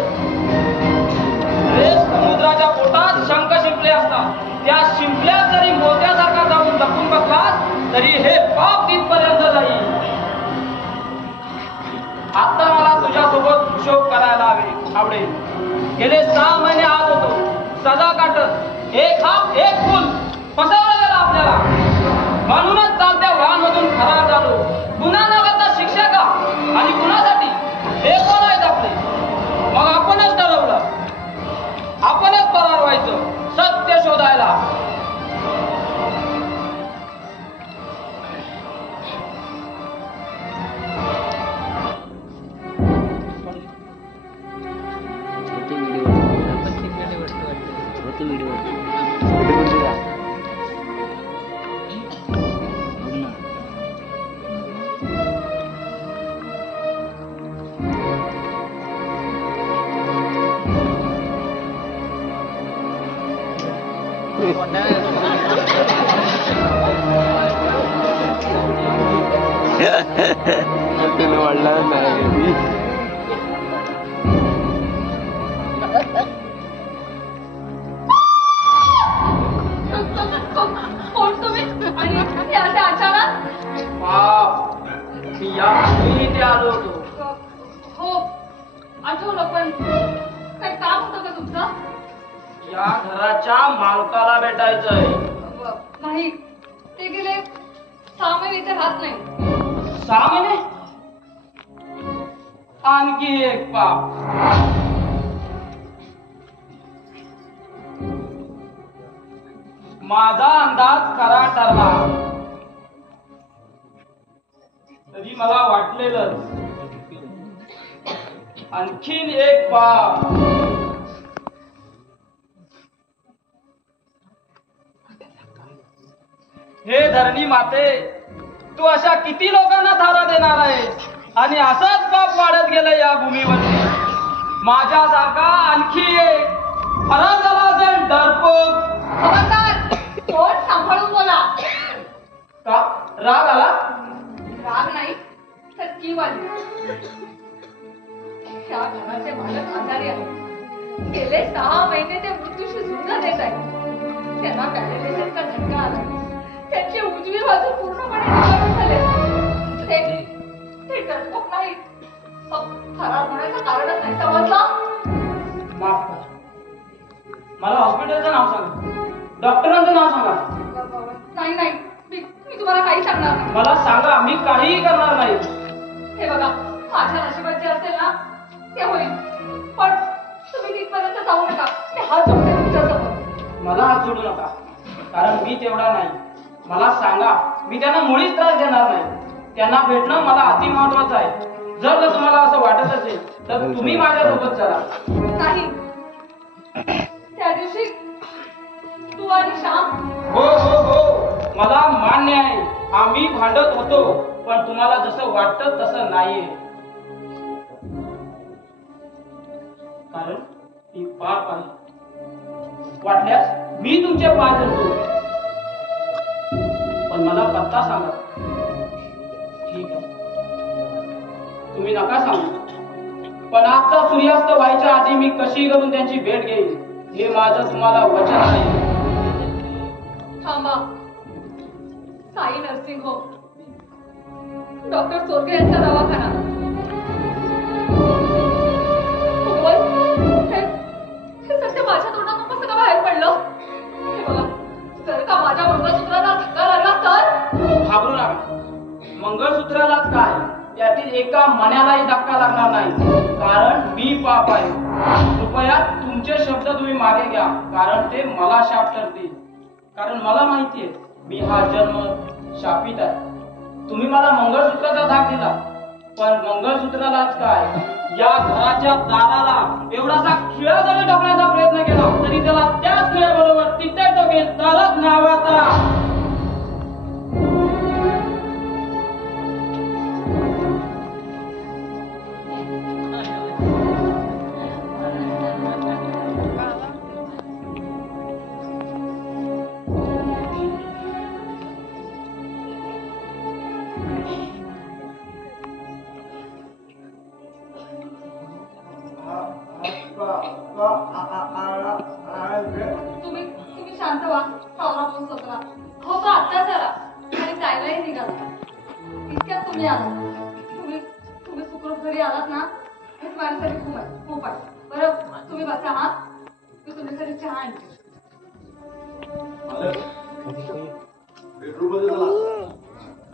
अरे समुद्राच्या पोटात शंख शिंपले असतात, त्या शिंपल्यात जरी मोत्यासारखा जाऊन लपून बसलास तरी हे पाप तिथपर्यंत जाईल. आता मला तुझ्यासोबत हिशोब करायला आवडेल. गेले 6 महिने आत होतो सजा काटत, एक हात एक फुल फसवलं गेलं आपल्याला. म्हणूनच चालत्या वाहनमधून फरार झालो. गुन्हा न करता शिक्षा का आणि कुणासाठी हे कोण आहेत आपले? मग आपणच ठरवलं, आपणच फरार व्हायचं सत्य शोधायला. कोण तुम्ही आणि हे असे अचानक? पाप मी यापूर्वी इथे आलो होतो. हो आठवलं, पण काही काम होतं का तुमचं? या घराच्या मालकाला भेटायचंय. नाही, ते गेले 6 महिने इथे राहत नाही. 6 महिने? आणखी एक पाप. माझा अंदाज खरा ठरला. तरी मला वाटलेलंच आणखीन एक पाप. हे धरणी माते, तू अशा किती लोकांना थारा देणार आहेस? आणि असंच पाप वाढत गेलं या भूमीवरती. माझ्यासारखा आणखी एक फरार झाला असेल डरपोक. खबरदार, तोंड सांभाळून बोला. का राग आला? राग नाही तर कीव आली. त्या घराचे मालक आजारी आहेत. गेले 6 महिने ते मृत्यूशी झुंज देत आहेत. त्यांना पॅरालिसिसचा झटका आला. त्यांची उजवी बाजू पूर्णपणे निवारण झाले. ते डरपोक नाही, फरार होण्याचं कारणच नाही. समजलं? माफ कर. मला हॉस्पिटलचं नाव सांगा, डॉक्टरांचं नाव सांगा. नाही नाही, मी तुम्हाला काही सांगणार नाही. मला सांगा, मी काहीही करणार नाही. हे बघा, माझ्या नशिबात जे असेल ना ते होईल, पण तुम्ही तिथपर्यंत जाऊ नका. मी हात जोडते तुमच्यासमोर. मला हात जोडू नका, कारण मी तेवढा नाही. मला सांगा, मी त्यांना मुळीच त्रास देणार नाही. त्यांना भेटणं मला अति महत्वाचं आहे. जर तुम्हाला असं वाटत असेल तर तुम्ही माझ्यासोबत चला. नाही, त्या दिवशी तू आणि श्याम. हो हो हो, मला मान्य आहे, आम्ही भांडत होतो, पण तुम्हाला जसं वाटतं तसं नाहीये. कारण ती पाप आहे. वाटल्यास मी तुमचे पाय धरतो, पण मला पत्ता सांगा. ठीक आहे, तुम्ही नका सांगू, पण आजचा सूर्यास्त व्हायच्या आधी मी कशी करून त्यांची भेट घेईल हे माझं तुम्हाला वचन आहे. थांबा. Sai nursing home, doctor Chorge यांचा दवाखाना. हे सत्य माझ्या तोंडातून कसं का बाहेर पडलं? हे बघा, जर का माझ्या मंगळसूत्राला धक्का लागला तर? घाबरू नका. मंगळसूत्रालाच काय, त्यातील एका मण्यालाही धक्का लागणार नाही, कारण मी पाप आहे. कृपया तुमचे शब्द तुम्ही मागे घ्या, कारण ते मला शाप ठरतील. कारण मला माहितीये मी हा जन्म शापित आहे. तुम्ही मला मंगळसूत्राचा धाक दिला, पण मंगळसूत्रालाच काय, या घराच्या दाराला एवढासा खिळा जरी टाकण्याचा प्रयत्न केला तरी त्याला त्याच खिळ्याबरोबर तिथे टोकेल तरच नावाचा. तुम्ही तुम्ही शांत व्हा. सावरा पण स्वतःला. हो तो आत्ताच आला आणि जायलाही निघाला. इतक्यात तुम्ही आला. तुम्ही सुखरूप घरी आलात ना हेच माझ्यासाठी खूप आहे. बरं तुम्ही बसा हा. मी तुमच्यासाठी चहा आणते. बेडरूम मध्ये चला.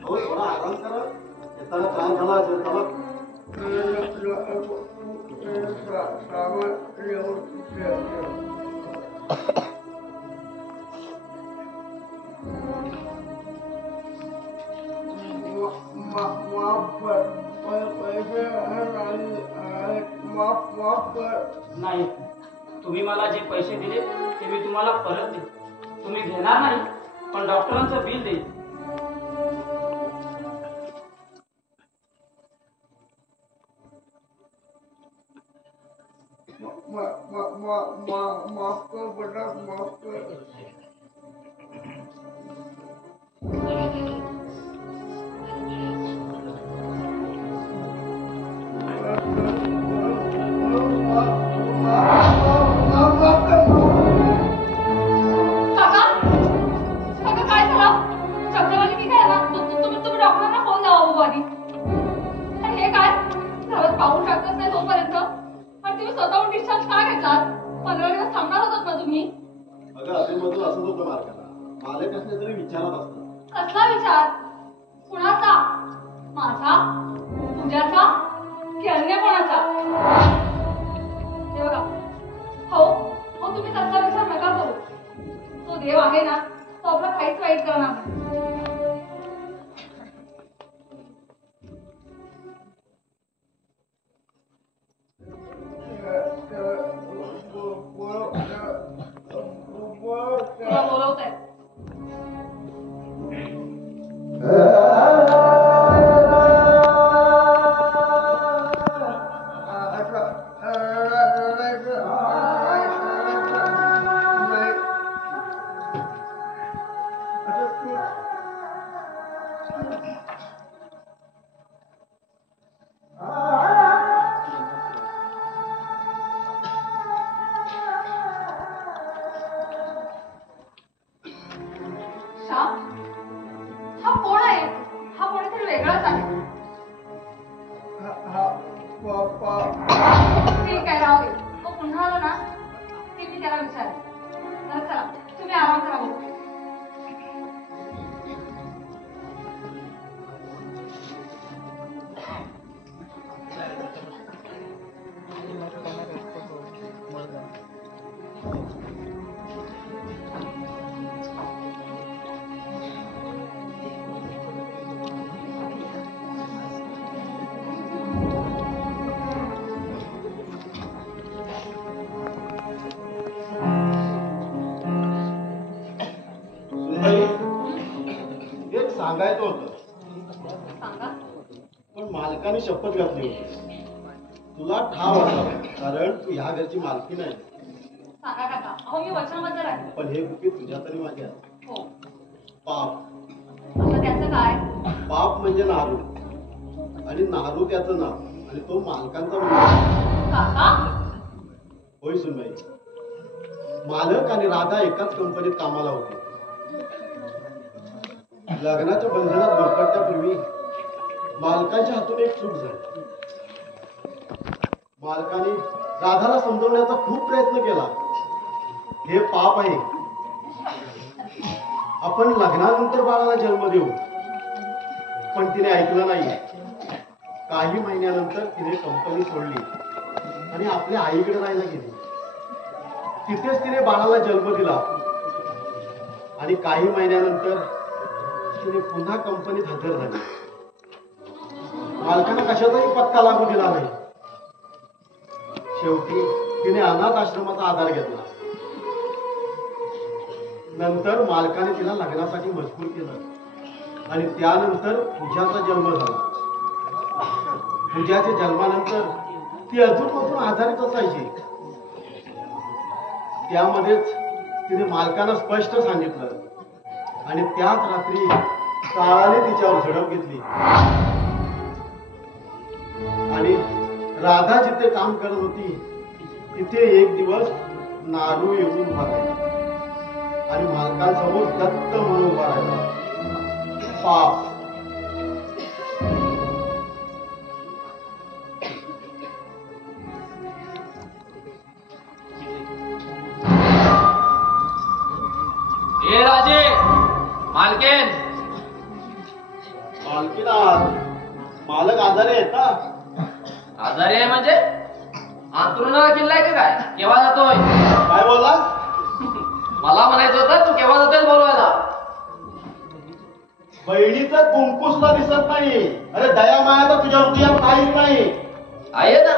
हो थोडा आराम करा. येताना त्रास झाला असेल चला. नाही, तुम्ही मला जे पैसे दिले ते मी तुम्हाला परत देईन. तुम्ही घेणार नाही पण डॉक्टरांचं बिल देईन. माफ कर बेटा, माफ कर. काका काका काय झालं? चक्रवाली की काय ना तुम्ही डॉक्टरांना फोन लावा बाबा आधी. आणि हे काय घरात पाहून टाकत नाही तोपर्यंत आणि तुम्ही स्वतःहून डिस्चार्ज का घेतलात? 15 दिवस थांबणार होतात ना तुम्ही? अगं अधूनमधून असंच होतं मार्गाला. मालक असले तरी विचारत असतात. कसला विचार? कुणाचा? माझा? तुझ्याचा? की अन्य कोणाचा? हे बघा हो हो तुम्ही तसला विचार नका करू. तो देव आहे ना तो आपला काहीच वाईट करणार नाही. तुला बोलवत आहे. हा कोण आहे? हा कोणीतरी वेगळाच आहे. ठीक आहे राहू दे. तो पुन्हा आला ना ते मी त्याला विचारेन. बरं चला तुम्ही आराम करा बघू. एक सांगायचं होतं सांगा. पण मालकाने शपथ घातली होती. तुला ठाव असावा कारण तू ह्या घरची मालकी नाही. सांगा काका. अहो मी वचनबद्ध राहील. पण हे गुपी तुझ्या तरी माझ्या. हो. पाप. आता त्याचं काय? पाप म्हणजे नारू आणि नारू त्याचं नाव आणि तो मालकांचा मुलगा. काका होय सुनबाई. मालक आणि राधा एकाच कंपनीत कामाला होते. लग्नाच्या बंधनात गुरफटण्यापूर्वी मालकाच्या हातून एक चूक झाली. मालकाने राधाला समजवण्याचा खूप प्रयत्न केला. हे पाप आहे. आपण लग्नानंतर बाळाला जन्म देऊ. पण तिने ऐकलं नाही. काही महिन्यानंतर तिने कंपनी सोडली आणि आपल्या आईकडे राहायला गेली. तिथेच तिने बाळाला जन्म दिला आणि काही महिन्यानंतर तिने पुन्हा कंपनीत हजर झाली. मालकाने कशाचाही पत्ता लागू दिला नाही. शेवटी तिने अनाथ आश्रमाचा आधार घेतला. नंतर मालकाने तिला लग्नासाठी मजबूर केलं आणि त्यानंतर पूजाचा जन्म झाला. पूजाच्या जन्मानंतर ती अजूनपासून आजारीच असायची. त्यामध्येच तिने मालकांना स्पष्ट सांगितलं आणि त्याच रात्री काळाने तिच्यावर झडप घेतली आणि राधा जिथे काम करत होती तिथे एक दिवस नारू येऊन उभा राहिला आणि मालकांसमोर दत्त म्हणून उभा राहिला. पाप ए राजे मालकेन मालकीनाथ मालक आजारी आहेत ना? आजारी आहे म्हणजे अंतरुणाला किल्लाय का काय? केव्हा जातोय? काय बोलला? मला म्हणायचं होतं तू केव्हा जातोय बोलवायला? बहिणीचं कुंकुसला दिसत नाही. अरे दया माया तर तुझ्या हृदयात काहीच नाही. आहे ना,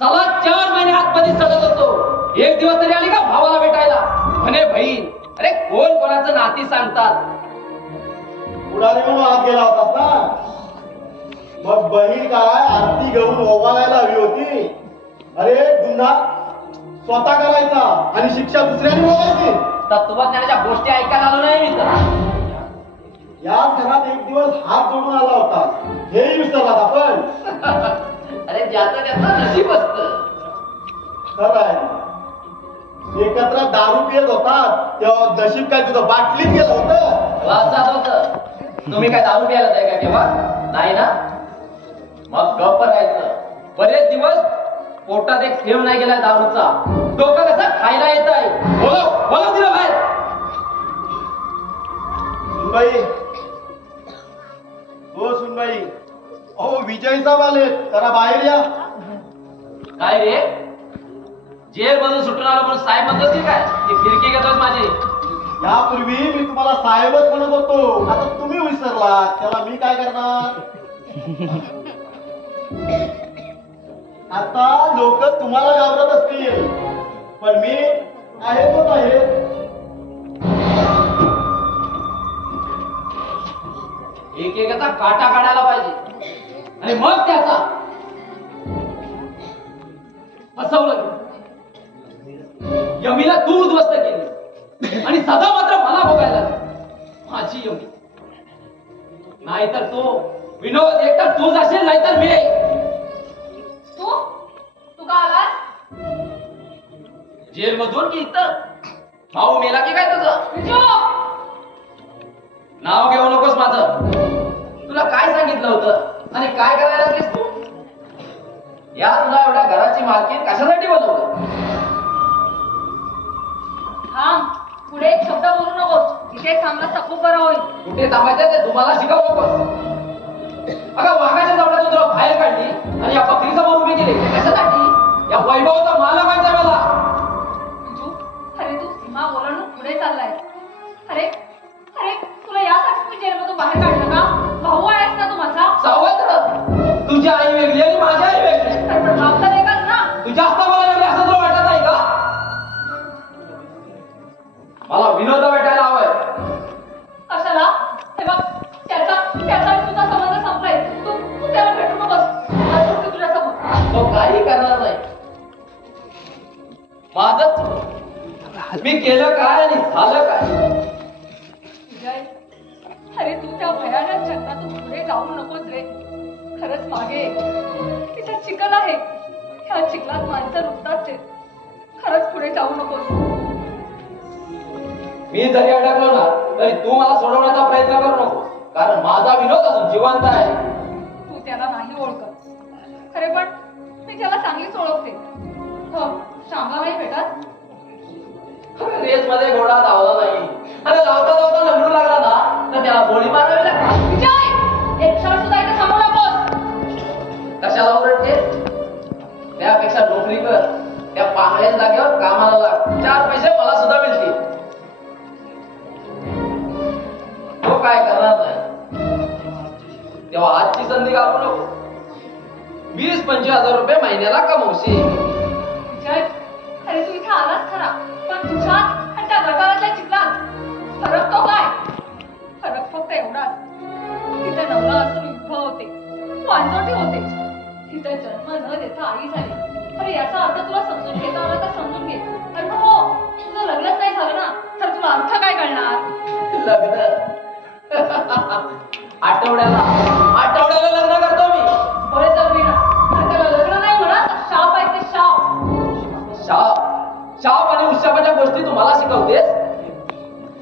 चला 4 महिने आतमध्ये सडत होतो. एक दिवस तरी आली का भावाला भेटायला? म्हणे बहीण. अरे कोण कोणाचं नाती सांगतात? पुढारी म्हणून आत गेला होतास ना? मग बहीण काय आरती घेऊन ओवाळायला हवी होती? अरे गुन्हा स्वतः करायचा आणि शिक्षा दुसऱ्याने भोगायची. तत्वज्ञानाच्या गोष्टी ऐकायला आलो नाही मी तर. याच घरात एक दिवस हात जोडून आला होता, हेही विसरलात आपण. अरे ज्याचं त्याचं नशीब असतं. खरं आहे. एकत्र दारू पियत होतात तेव्हा नशीब काय तुझं बाटलीत गेलं होतं? वासात होतं. तुम्ही काय दारू प्यायला जाय का तेव्हा? नाही ना, मग गप्प राहायचं. बरेच दिवस पोटात एक ठेव नाही गेला दारूचा. डोकं कसं खायला येत आहे. बोलव तिला बाहेर. सुनबाई, हो सुनबाई, अहो विजय साहेब आले, जरा बाहेर या. काय रे, जेल मधून सुटून आलो म्हणून साहेब म्हणत होती काय? ती फिरकी घेतोय माझी. यापूर्वी मी तुम्हाला साहेबच म्हणत होतो, आता तुम्ही विसरलात, त्याला मी काय करणार? आता लोक तुम्हाला घाबरत असतील, पण मी आहे तोच आहे. एकेकाचा काटा काढायला पाहिजे आणि मग त्याचा फसवलं. यमीला तू उद्ध्वस्त केली आणि सदा मात्र मला भोगायला लागली. माझी यमी. नाहीतर तो विनोद एकटा तू जाशील, नाहीतर मी. तू का आलास? जेल मधून की इथं? भाऊ मेला की काय तुझं? नाव घेऊ नकोस माझं. तुला काय सांगितलं होतं आणि काय करायला लागलीस तू? या तुला एवढ्या घराची मालकीण कशासाठी बनवलं? थांब, पुढे एक शब्द बोलू नकोस. इथे थांबला तर खूप बरं होईल. कुठे थांबायचं ते तुम्हाला शिकवू नकोस. अगं वाघाच्या जवळातून तुला बाहेर काढली आणि या बकरीसमोर उभी केली. ते कशासाठी? या वैभवाचा मालक व्हायचा मला. अरे तू सीमा ओलांडून पुढे चाललाय. अरे अरे तुला यासाठी मी जेलमधून बाहेर काढलं का? भाऊ आहेस ना तू माझा? सावत्र, तुझी आई वेगळी आणि माझी आई वेगळी. पण भाव तर एकच ना. तू जास्त मला लागली असं तुला वाटत नाही का? मला विनोद भेटायला हवंय. कशाला? हे बघ, त्याचा तुझा संबंध संपलाय. तू त्याला भेटू नकोस. तुझ्या समोर तो काही करणार नाही. माझच मी केलं काय आणि झालं काय? विजय, अरे तू त्या भयानक जगण्यातून पुढे जाऊ नकोस रे. खरंच मागे तिथे चिखल आहे. ह्या चिखलात माणसं रुततात रे. खरंच पुढे जाऊ नकोस. मी जरी अडकलो ना तरी तू मला सोडवण्याचा प्रयत्न करू नको. कारण माझा विनोद अजून जिवंत आहे. तू त्याला नाही ओळखत. खरे पण मी त्याला चांगलीच ओळखते. हो, श्यामला नाही भेटत. रेस मध्ये घोडा धावला नाही. अरे धावता लग्न लागला ना तर त्याला गोळी मारावी लागली. विजय, एक क्षण सुद्धा इथे थांबू नकोस. कशाला ओरडतेस? त्यापेक्षा नोकरी कर. त्या पांगळ्या जागेवर कामाला लाग. 4 पैसे मला सुद्धा मिळतील. तो काय करणार नाही. तेव्हा आजची संधी घालू नको. 20-25 हजार रुपये महिन्याला कमवशील. विजय, अरे तू इथे आलास खरा, पण तुझ्यात आणि त्या गटाराच्या चिखलात फरक तो काय? फरक फक्त एवढाच, तिथे नवरा असून युद्ध होते, वांजोटी होते. तिथे जन्म न देता आई झाली. अरे याचा अर्थ तुला समजून घेता आला तर समजून घे. अरे पण हो, तुझं लग्नच नाही झालं ना, तर तुला अर्थ काय कळणार? लग्न आठवड्याला लग्न करतो मी. बळे चौरी ना, अरे त्याला लग्न नाही म्हणा, तर शाप आहे ते शाप.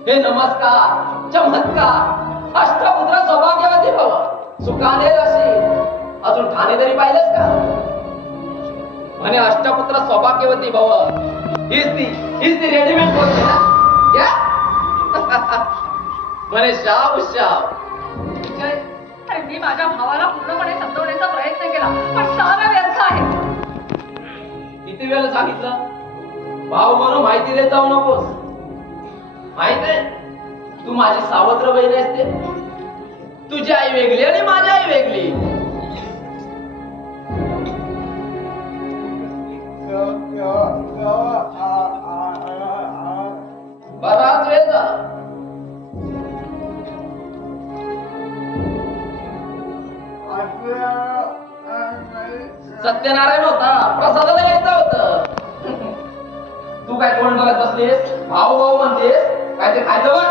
हे नमस्कार चमत्कार अष्टपुत्र सौभाग्यवती भव सुखाने असे अजून ठाणे तरी पाहिलंस का म्हणे अष्टपुत्र सौभाग्यवती भव हीच ती रेडीमेड बोलते ना या म्हणे शाव विजय, अरे मी माझ्या भावाला पूर्णपणे समजवण्याचा प्रयत्न केला पण सारा व्यर्थ आहे. किती वेळा सांगितलं भाऊ म्हणून माहिती देत जाऊ नकोस. माहित आहे तू माझी सावत्र बहीण असते. तुझी आई वेगळी आणि माझी आई वेगळी. बराच वेळ झाला. सत्यनारायण होता प्रसादाला यायचं होतं. तू काय तोंड बघत बसलीस भाऊ भाऊ म्हणतेस काय ते खायचं बघ.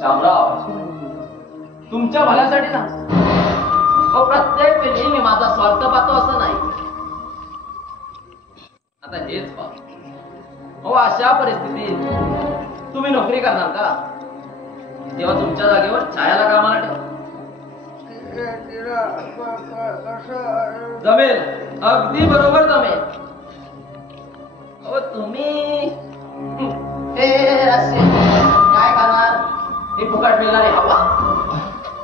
शामराव तुमच्या भल्यासाठी ना प्रत्येक वेळी मी माझा स्वार्थ पाहतो असं नाही. आता हेच पहा अशा परिस्थितीत तुम्ही नोकरी करणार का तेव्हा तुमच्या जागेवर छायाला कामाला ठेवा. जमेल अगदी बरोबर जमेल. तुम्ही हे असे काय करणार हे फुकट मिळणारी हवा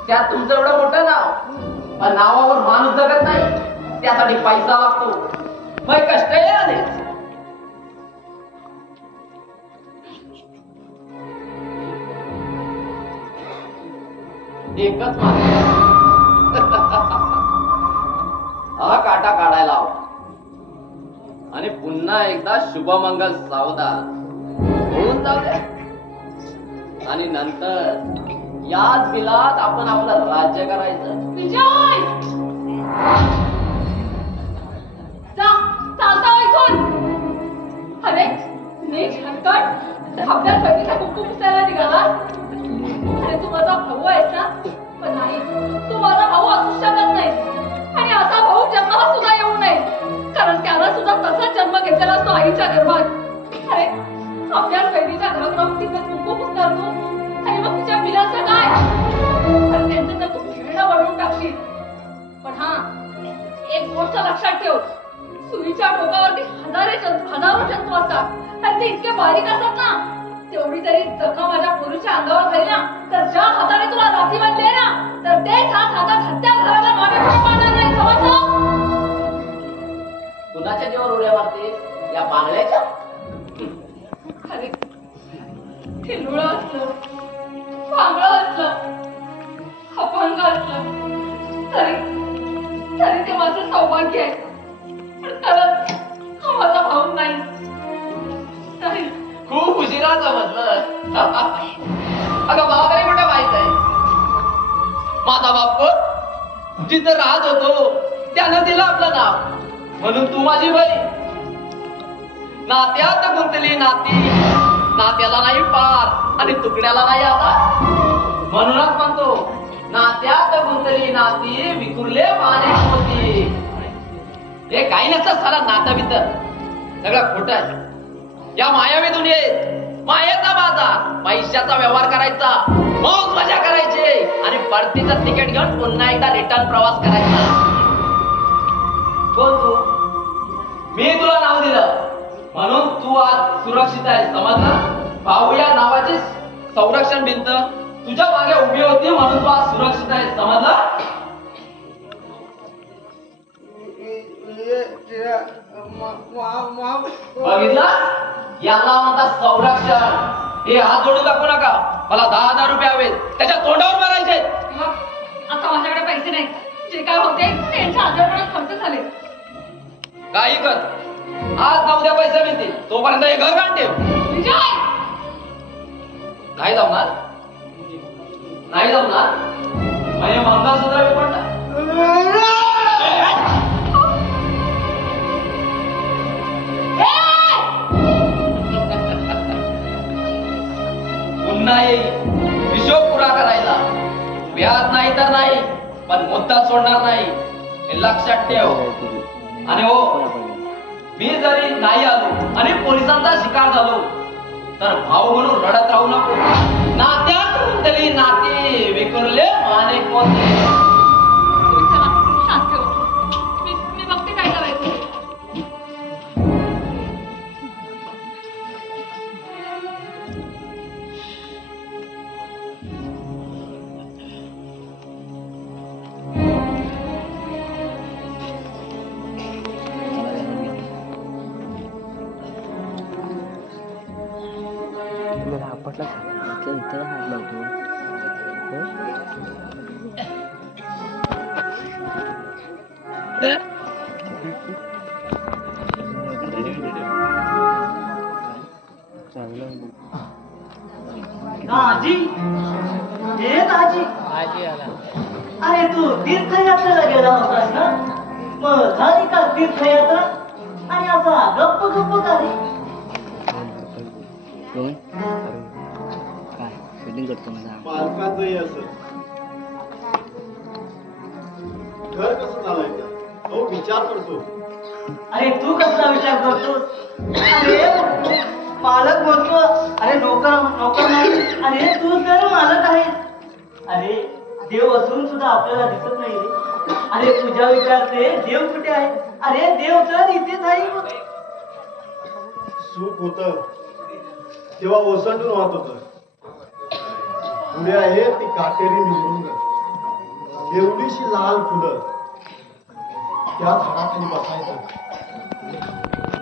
त्यात तुमचं एवढं मोठं नाव पण नावावर माणूस जगत नाही त्यासाठी पैसा लागतो. मग कष्ट आलेच. एकच हा काटा काढायला हवा आणि पुन्हा एकदा शुभमंगल सावधान होऊन जाऊ द्या. आणि नंतर याच बिलात आपण आपलं राज्य करायचं. विजय चालता इथून. अरे मी झटकट आपल्या सगळीचा कुंकू पुसायला निघाला. अरे तू माझा भाऊ आहेस ना पण नाही तू माझा भाऊ असू शकत नाही. आणि असा भाऊ जन्माला सुद्धा येऊ नये कारण त्याला सुद्धा तसाच जन्म घेतलेला असतो आईच्या गर्भात. अरे आपल्या बहिणीच्या घरात राहून तिथं कुंकू पुसणार तू आणि मग तिच्या बिलाचं काय. अरे त्यांचं तर तू खेळणं बनवून टाकशील. पण हा एक गोष्ट लक्षात ठेव सुईच्या डोक्यावरती हजारो जंतू असतात आणि ते इतके बारीक असतात ना तेवढी तरी जखम माझ्या पुरुषच्या अंगावर झाली ना तर ज्या हाताने तुला राखी बांधली ना तर तेच हात हातात हत्या घराला मागे पाडणार नाही. समजलं. कुणाच्या जीवावर उड्या मारते या बांगड्याच्या. अरे हे लुळं असलं पांगळं असलं अपंग असलं तरी ते माझं सौभाग्य आहे. पण खरंच हा माझा भाऊ नाही. खूप उशिरा समजलं. अगं मला तरी कुठं माहित आहे माझा बाप जिथं राहत होतो त्यानं दिलं आपलं नाव म्हणून तू माझी बहीण. नात्यात गुंतली नाती नात्याला नाही पार आणि तुकड्याला नाही आता. म्हणूनच म्हणतो नात्यात गुंतली नाती विखुरले माने होती. हे काही नसतं साला नातं बितं सगळं खोटं आहे. या मायावी दुनियेत मायेचा बाजार पैशाचा व्यवहार करायचा मौज मजा करायची आणि परतीचं तिकीट घेऊन पुन्हा एकदा रिटर्न प्रवास करायचा. कोण तू मी तुला नाव दिलं म्हणून तू आज सुरक्षित आहे. समजलं. भाऊ या नावाची संरक्षण भिंत तुझ्या मागे उभी होती म्हणून तू आज सुरक्षित आहे. समजलं. बघितलं याला म्हणतात संरक्षण. हे हात जोडून दाखवू नका. मला 10,000 रुपये हवेत त्याच्या तोंडावर मारायचे. आता माझ्याकडे पैसे नाही. जे काय होते त्यांच्या आजारपणात खर्च झाले. काही कर आज ना उद्या पैसे मिळतील तोपर्यंत हे घर काढ ठेव. विजय नाही जमणार. नाही जमणार म्हणजे मंगळसूत्र विकून पुन्हा येईल हिशोब पुरा करायला. व्याज नाही तर नाही पण मुद्दा सोडणार नाही हे लक्षात ठेव. आणि हो मी जरी नाही आलो आणि पोलिसांचा शिकार झालो तर भाऊ म्हणून रडत राहू नको. नात्यात रुंदली नाते विखुरले माने कोते. चला शांत हो. मी बघते काय करायचं. दाजी, हे दाजी, अरे तू तीर्थयात्रेला गेला होतास ना? मग झाली का तीर्थयात्रा? आणि असा गप्प गप्प का रे? मालकाचंही असं घर कसं चालायचं तो विचार करतो. अरे तू कसला विचार करतोस? अरे मालक म्हणतो, अरे नोकर नोकर नाही. अरे तू तर मालक आहेस. अरे देव असून सुद्धा आपल्याला दिसत नाही रे. अरे तुझ्या विचारते देव कुठे आहे? अरे देव तर इथेच आहे. सुख होत तेव्हा ओसंडून वाहत होत. पुढे आहे ती काटेरी निवडून एवढीशी लाल फुलं. त्या झाडाखाली बसायचं.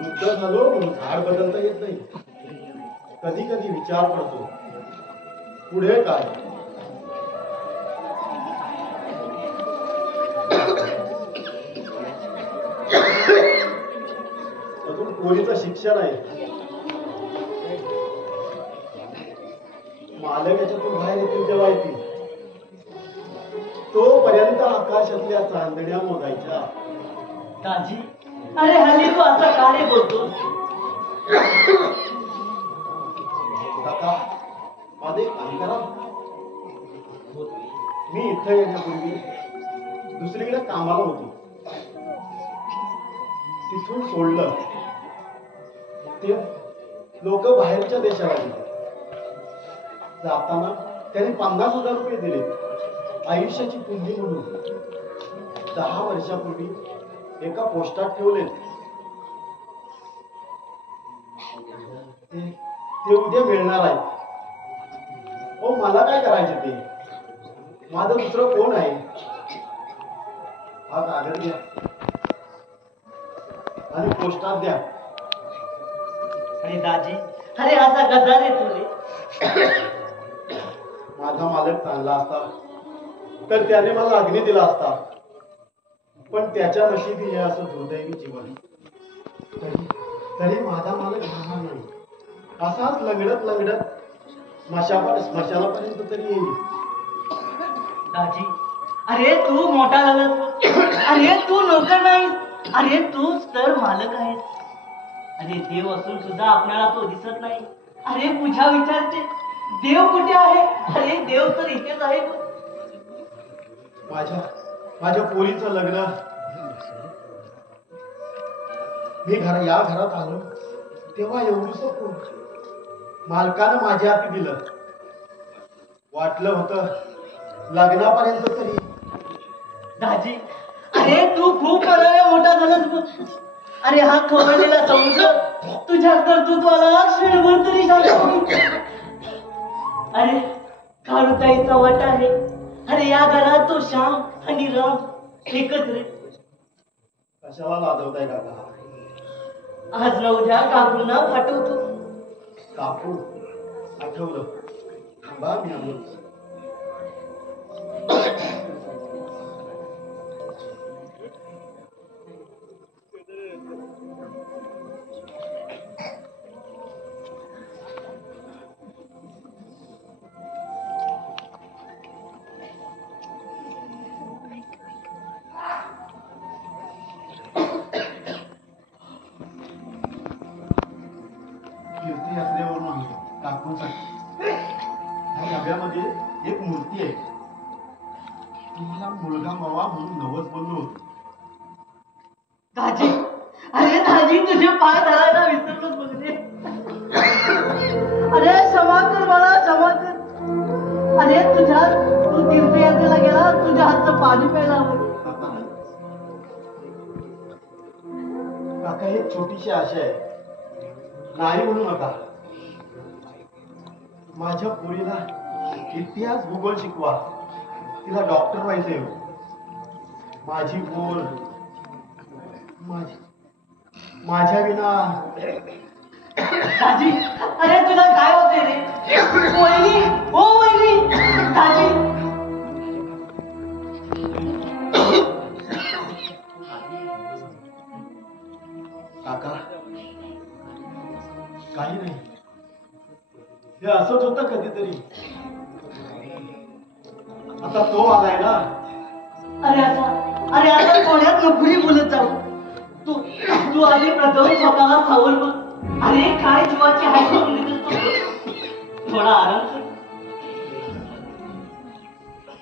वृद्ध झालो म्हणून झाड बदलता येत नाही. कधी कधी विचार करतो पुढे काय. अजून पोरीचं शिक्षण आहे. मालक याच्यातून बाहेर येतील तेव्हा येतील. तोपर्यंत आकाशातल्या चांदण्या मोजायच्या. दाजी, अरे हल्ली तू असा का रे बोलतो? काका माझे काम करा. मी इथं येण्यापूर्वी दुसरीकडे कामाला होतो. तिथून सोडलं ते लोक बाहेरच्या देशाला गेले. जाताना त्यांनी 50,000 रुपये दिले आयुष्याची पुंजी म्हणून. 10 वर्षापूर्वी एका पोस्टात ठेवले. ते उद्या मिळणार आहेत. हो मला काय करायचे ते. माझं दुसरं कोण आहे. हा कागद घ्या आणि पोस्टात द्या. अरे दाजी, अरे असा कसा रे तू रे? माझा मालक चांगला असता तर त्याने मला अग्नी दिला असता. पण त्याच्या नशिबी हे असं दुर्दैवी जीवन. तरी माझा मालक राहणार नाही. असाच लंगडत लंगडत स्मशानापर्यंत तरी येईल. दाजी, अरे तू मोठा झालास. अरे तू नोकर नाहीस. अरे तूच तर मालक आहेस. अरे देव असून सुद्धा आपल्याला तो दिसत नाही. अरे तुझ्या विचारते देव कुठे आहे? अरे देव तर इथेच आहे. माझ्या पोरीचं लग्न मी या घरात आलो तेव्हा एवढंसं मालकानं माझ्या हाती दिलं. वाटलं होतं लग्नापर्यंत तरी. दाजी, अरे तू खूप मला मोठा झालास. अरे हा खवळलेला समुद्र तुझ्या कर्तृत्वाला क्षणभर तरी झाला. अरे काळूताईचा वाट आहे. अरे या घरात तो श्याम आणि राम एकच रे. कशाला लाजवताय काका? आज ना उद्या काकूंना पाठवतो. काकू आठवलं. थांबा मी आलो. तीर्थयात्रेवरून आणले काकूंसाठी. ह्या डब्यामध्ये एक मूर्ती आहे. तुम्हाला मुलगा मावा म्हणून नवस बोललो होतो. दाजी, अरे दाजी दाजी तुझे पाय धरायला विसरलोच बघते. अरे क्षमा कर मला, क्षमा कर. अरे तुझ्या तू तीर्थयात्रेला गेला, तुझ्या हातचं पाणी प्यायला हवं. काका एक छोटीशी आशा आहे, नाही म्हणू नका. माझ्या पोरीला इतिहास भूगोल शिकवा, तिला डॉक्टर व्हायचंय. माझी पोर माझ्या विना. दाजी अरे तुला काय होते रे? वहिनी, ओ वहिनी. दाजी काका काही नाही, हे असंच होतं कधीतरी. आता तो आलाय ना. अरे आता कोण्यात नकुरी बोलत जाऊ. तू तू आधी प्रथम स्वतःला सावल बघ. अरे काय जीवाची हाय करून देतोस. थोडा आराम कर.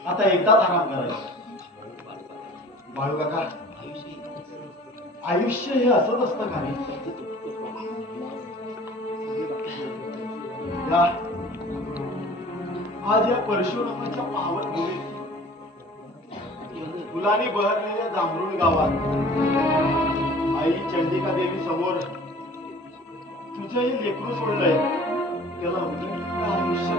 आता एकदाच आराम करायचा. बाळू काका, आयुष्य हे असंच असतं का रे? आज या परशुरामाच्या पावन भूमीत फुलांनी बहरलेल्या जांभरुण गावात आई चंडिका देवी समोर तुझं हे लेकरू सोडलंय, त्याला आयुष्य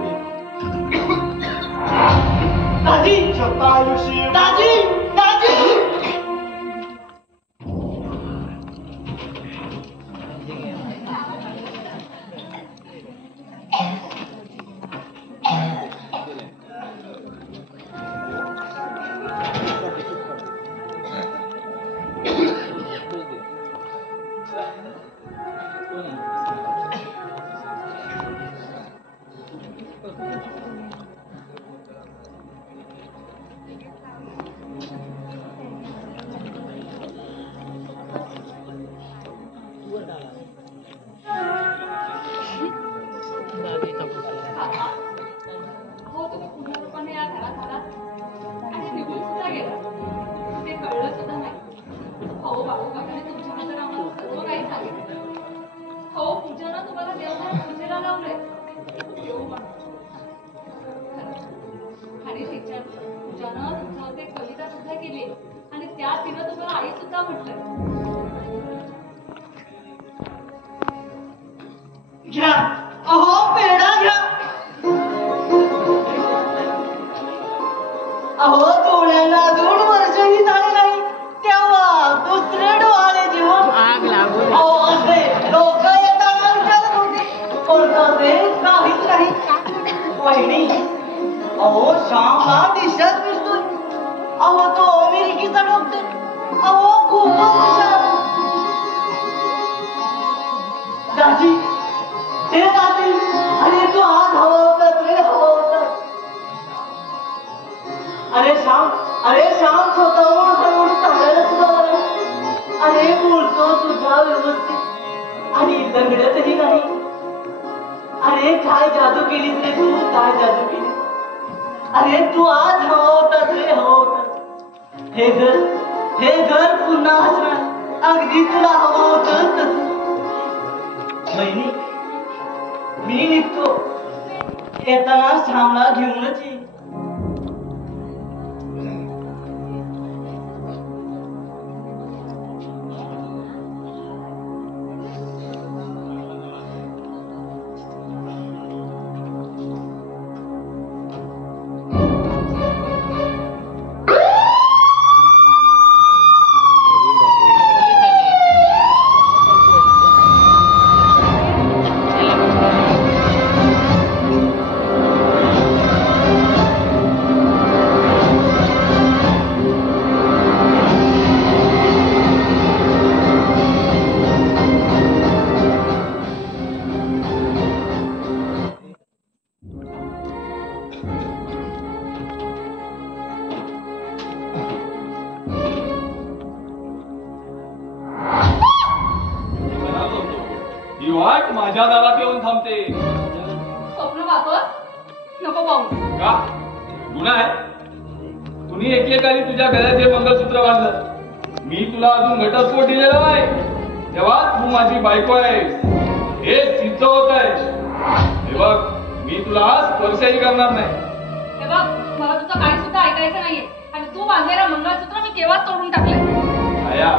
दाजी आयुष्य. दाजी दाजी हो तुम्ही पुन्हा रूपाने या घरात आलात आणि निघून सुद्धा गेला, ते कळलं सुद्धा नाही. हो बाळू काकाने तुमच्याबद्दल आम्हाला सर्व काही सांगितलं. हो पूजानं तुम्हाला देवघर पूजेला लावलंय. आणि तिच्या पूजानं तुमच्यावर ते कविता सुद्धा केली आणि त्या तिनं तुम्हाला आई सुद्धा म्हटलंय. घ्या. अहो पेढा घ्या. अहो डोळ्याला 2 वर्षही झाले नाही तेव्हा दुसरे डोळे जेव्हा आग लागून अहो असे लोक येताना विचारत होते, पण तसे काहीच नाही. वहिनी अहो श्यामला दिशत दिसतोय. अहो तो अमेरिकेचा डॉक्टर. अहो खूपच हुशार. दाजी ते दाजी अरे तू आज हवा होता रे, हवा होता. अरे श्याम स्वतःहून हळूहळू चालायला सुद्धा लागला. अरे बोलतो सुद्धा व्यवस्थित आणि दंगडतही नाही. अरे काय जादू केलीस रे तू, काय जादू केलीस. अरे तू आज हवा होतास रे, हवा होतास. हे घर पुन्हा हसणार, अगदी तुला हवं होतं तसं. बहिणी मी निघतो, येताना श्यामला घेऊनच येईल. माझ्या दारात येऊन थांबते. स्वप्न पाहतोस? नको पाहू. का गुन्हा आहे? तुम्ही एकेकाळी तुझ्या गळ्यात हे मंगळसूत्र बांधलं, मी तुला अजून घटस्फोट दिलेला आहे. तेव्हा तू माझी बायको आहे हे सिद्ध होत आहे. हे बघ मी तुला स्पर्शही करणार नाही. हे बघ मला तुझं काही सुद्धा ऐकायचं नाहीये आणि तू बांधलेलं मंगळसूत्र मी केव्हाच तोडून टाकले. आया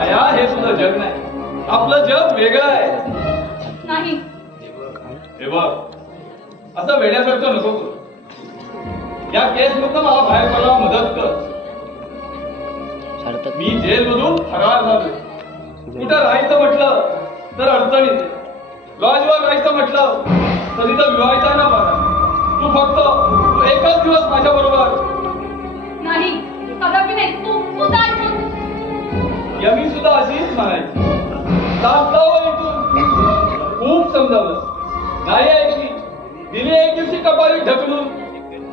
आया हे तुझं जग नाही, आपलं जग वेगळं आहे. नाही हे बघ असं वेड्यासारखं नको करू. या केस मधनं मला बाहेर पडायला मदत कर. मी जेल मधून फरार झालोय. कुठं राहायचं म्हटलं तर अडचण येते. लॉजवर राहायचं म्हटलं तर तिथं विवाहायचा ना बघा. तू फक्त एकच दिवस माझ्या बरोबर. नाही कदापि नाही. तू तू जा इथून. यमी सुद्धा अशीच म्हणायची. इथून खूप समजावलं नाही ऐकली. दिली एक दिवशी कपारी ढकलून.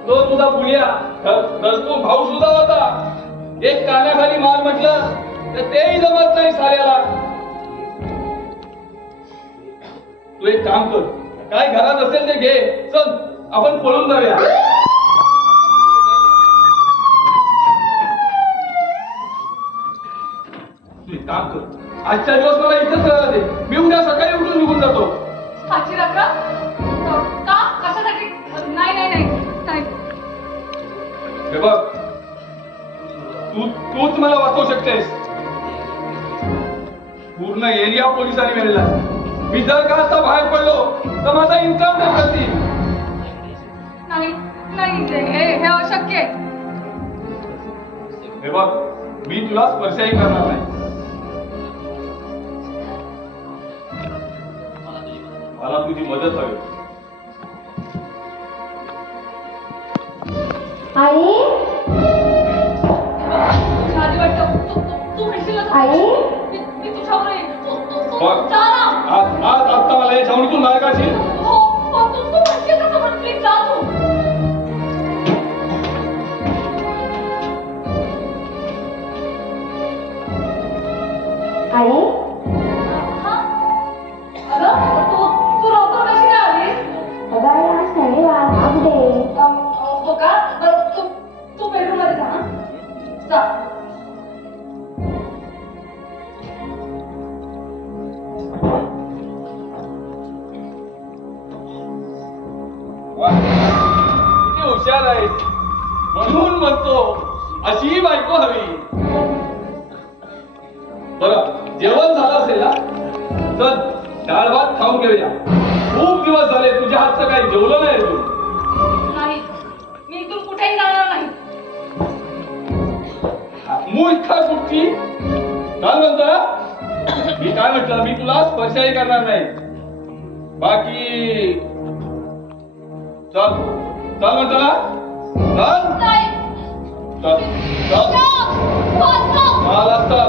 तो तुझा पुण्या रस्तो भाऊ सुद्धा होता. एक कानाखाली मार म्हटलं तर तेही जमत नाही साऱ्याला. तू एक काम कर, काय घरात असेल ते घे. चल आपण पळून जाऊया. तू एक काम कर, आजच्या दिवस मला इथंच राहू दे. मी उद्या सकाळी उठून निघून जातो. आजची रात्र का कशासाठी? नाही नाही नाही नाही. हे बघ तूच मला वाचवू शकतेस. पूर्ण एरिया पोलिसांनी वेळेला. मी जर का आता बाहेर पडलो तर माझा इन्कम नाही करतील. नाही नाही हे अशक्य आहे. हे बघ मी तुला स्पर्शही करणार नाही. मला तुझी मदत हवी. आई आधी वाटतं तू म्हणशील आई मी तुझ्यावर येईन. तू बघ जा ना. आज आत्ता मला या छावणीतून बाहेर काढशील. हो तू म्हणशील तसं पण प्लीज जा तू. आई हा अगं तू लवकर कशी काय आलीस? अगं आई आज शनिवार हाफ डे. हो का? बरं तू बेडरूम मध्ये जा ना. जा. किती हुशार आहे. म्हणून म्हणतो अशी बायको हवी. बरं जेवण झालं असेल ना? चल डाळ भात खाऊन घेऊया. खूप दिवस झाले तुझ्या हातचं काही जेवलं नाही तू. नाही मी इथून कुठेही जाणार नाही. मूर्खा कुठची काय म्हणतो? मी काय म्हटलं? मी तुला स्पर्शही करणार नाही. बाकी चल चल म्हणतो ना. चल नाही. चल चल मला चल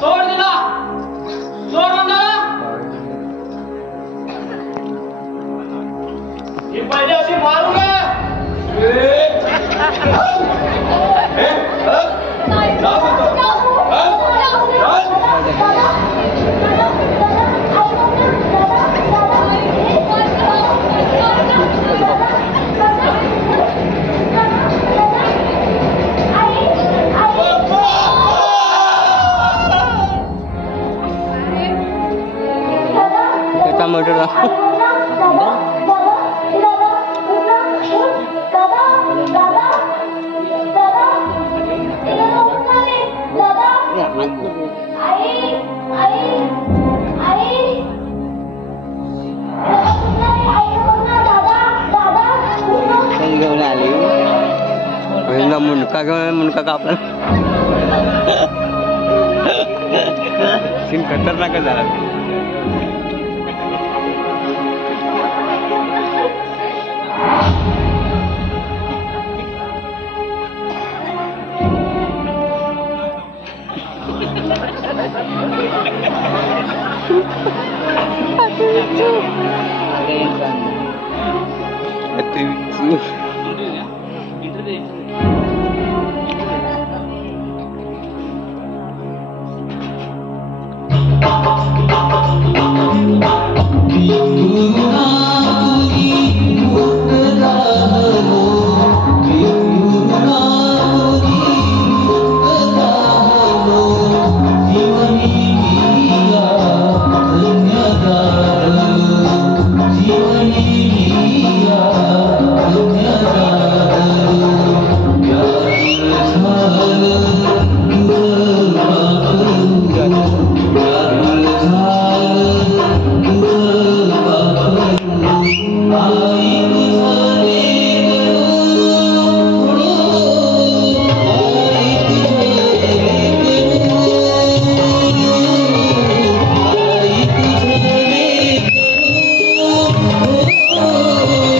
सोड दिला. सोड म्हणला. ही पहिले अशी मारू का? मोटर दादा घेऊन आली मुनका कापला सीन खतरनाक झाला Ooh.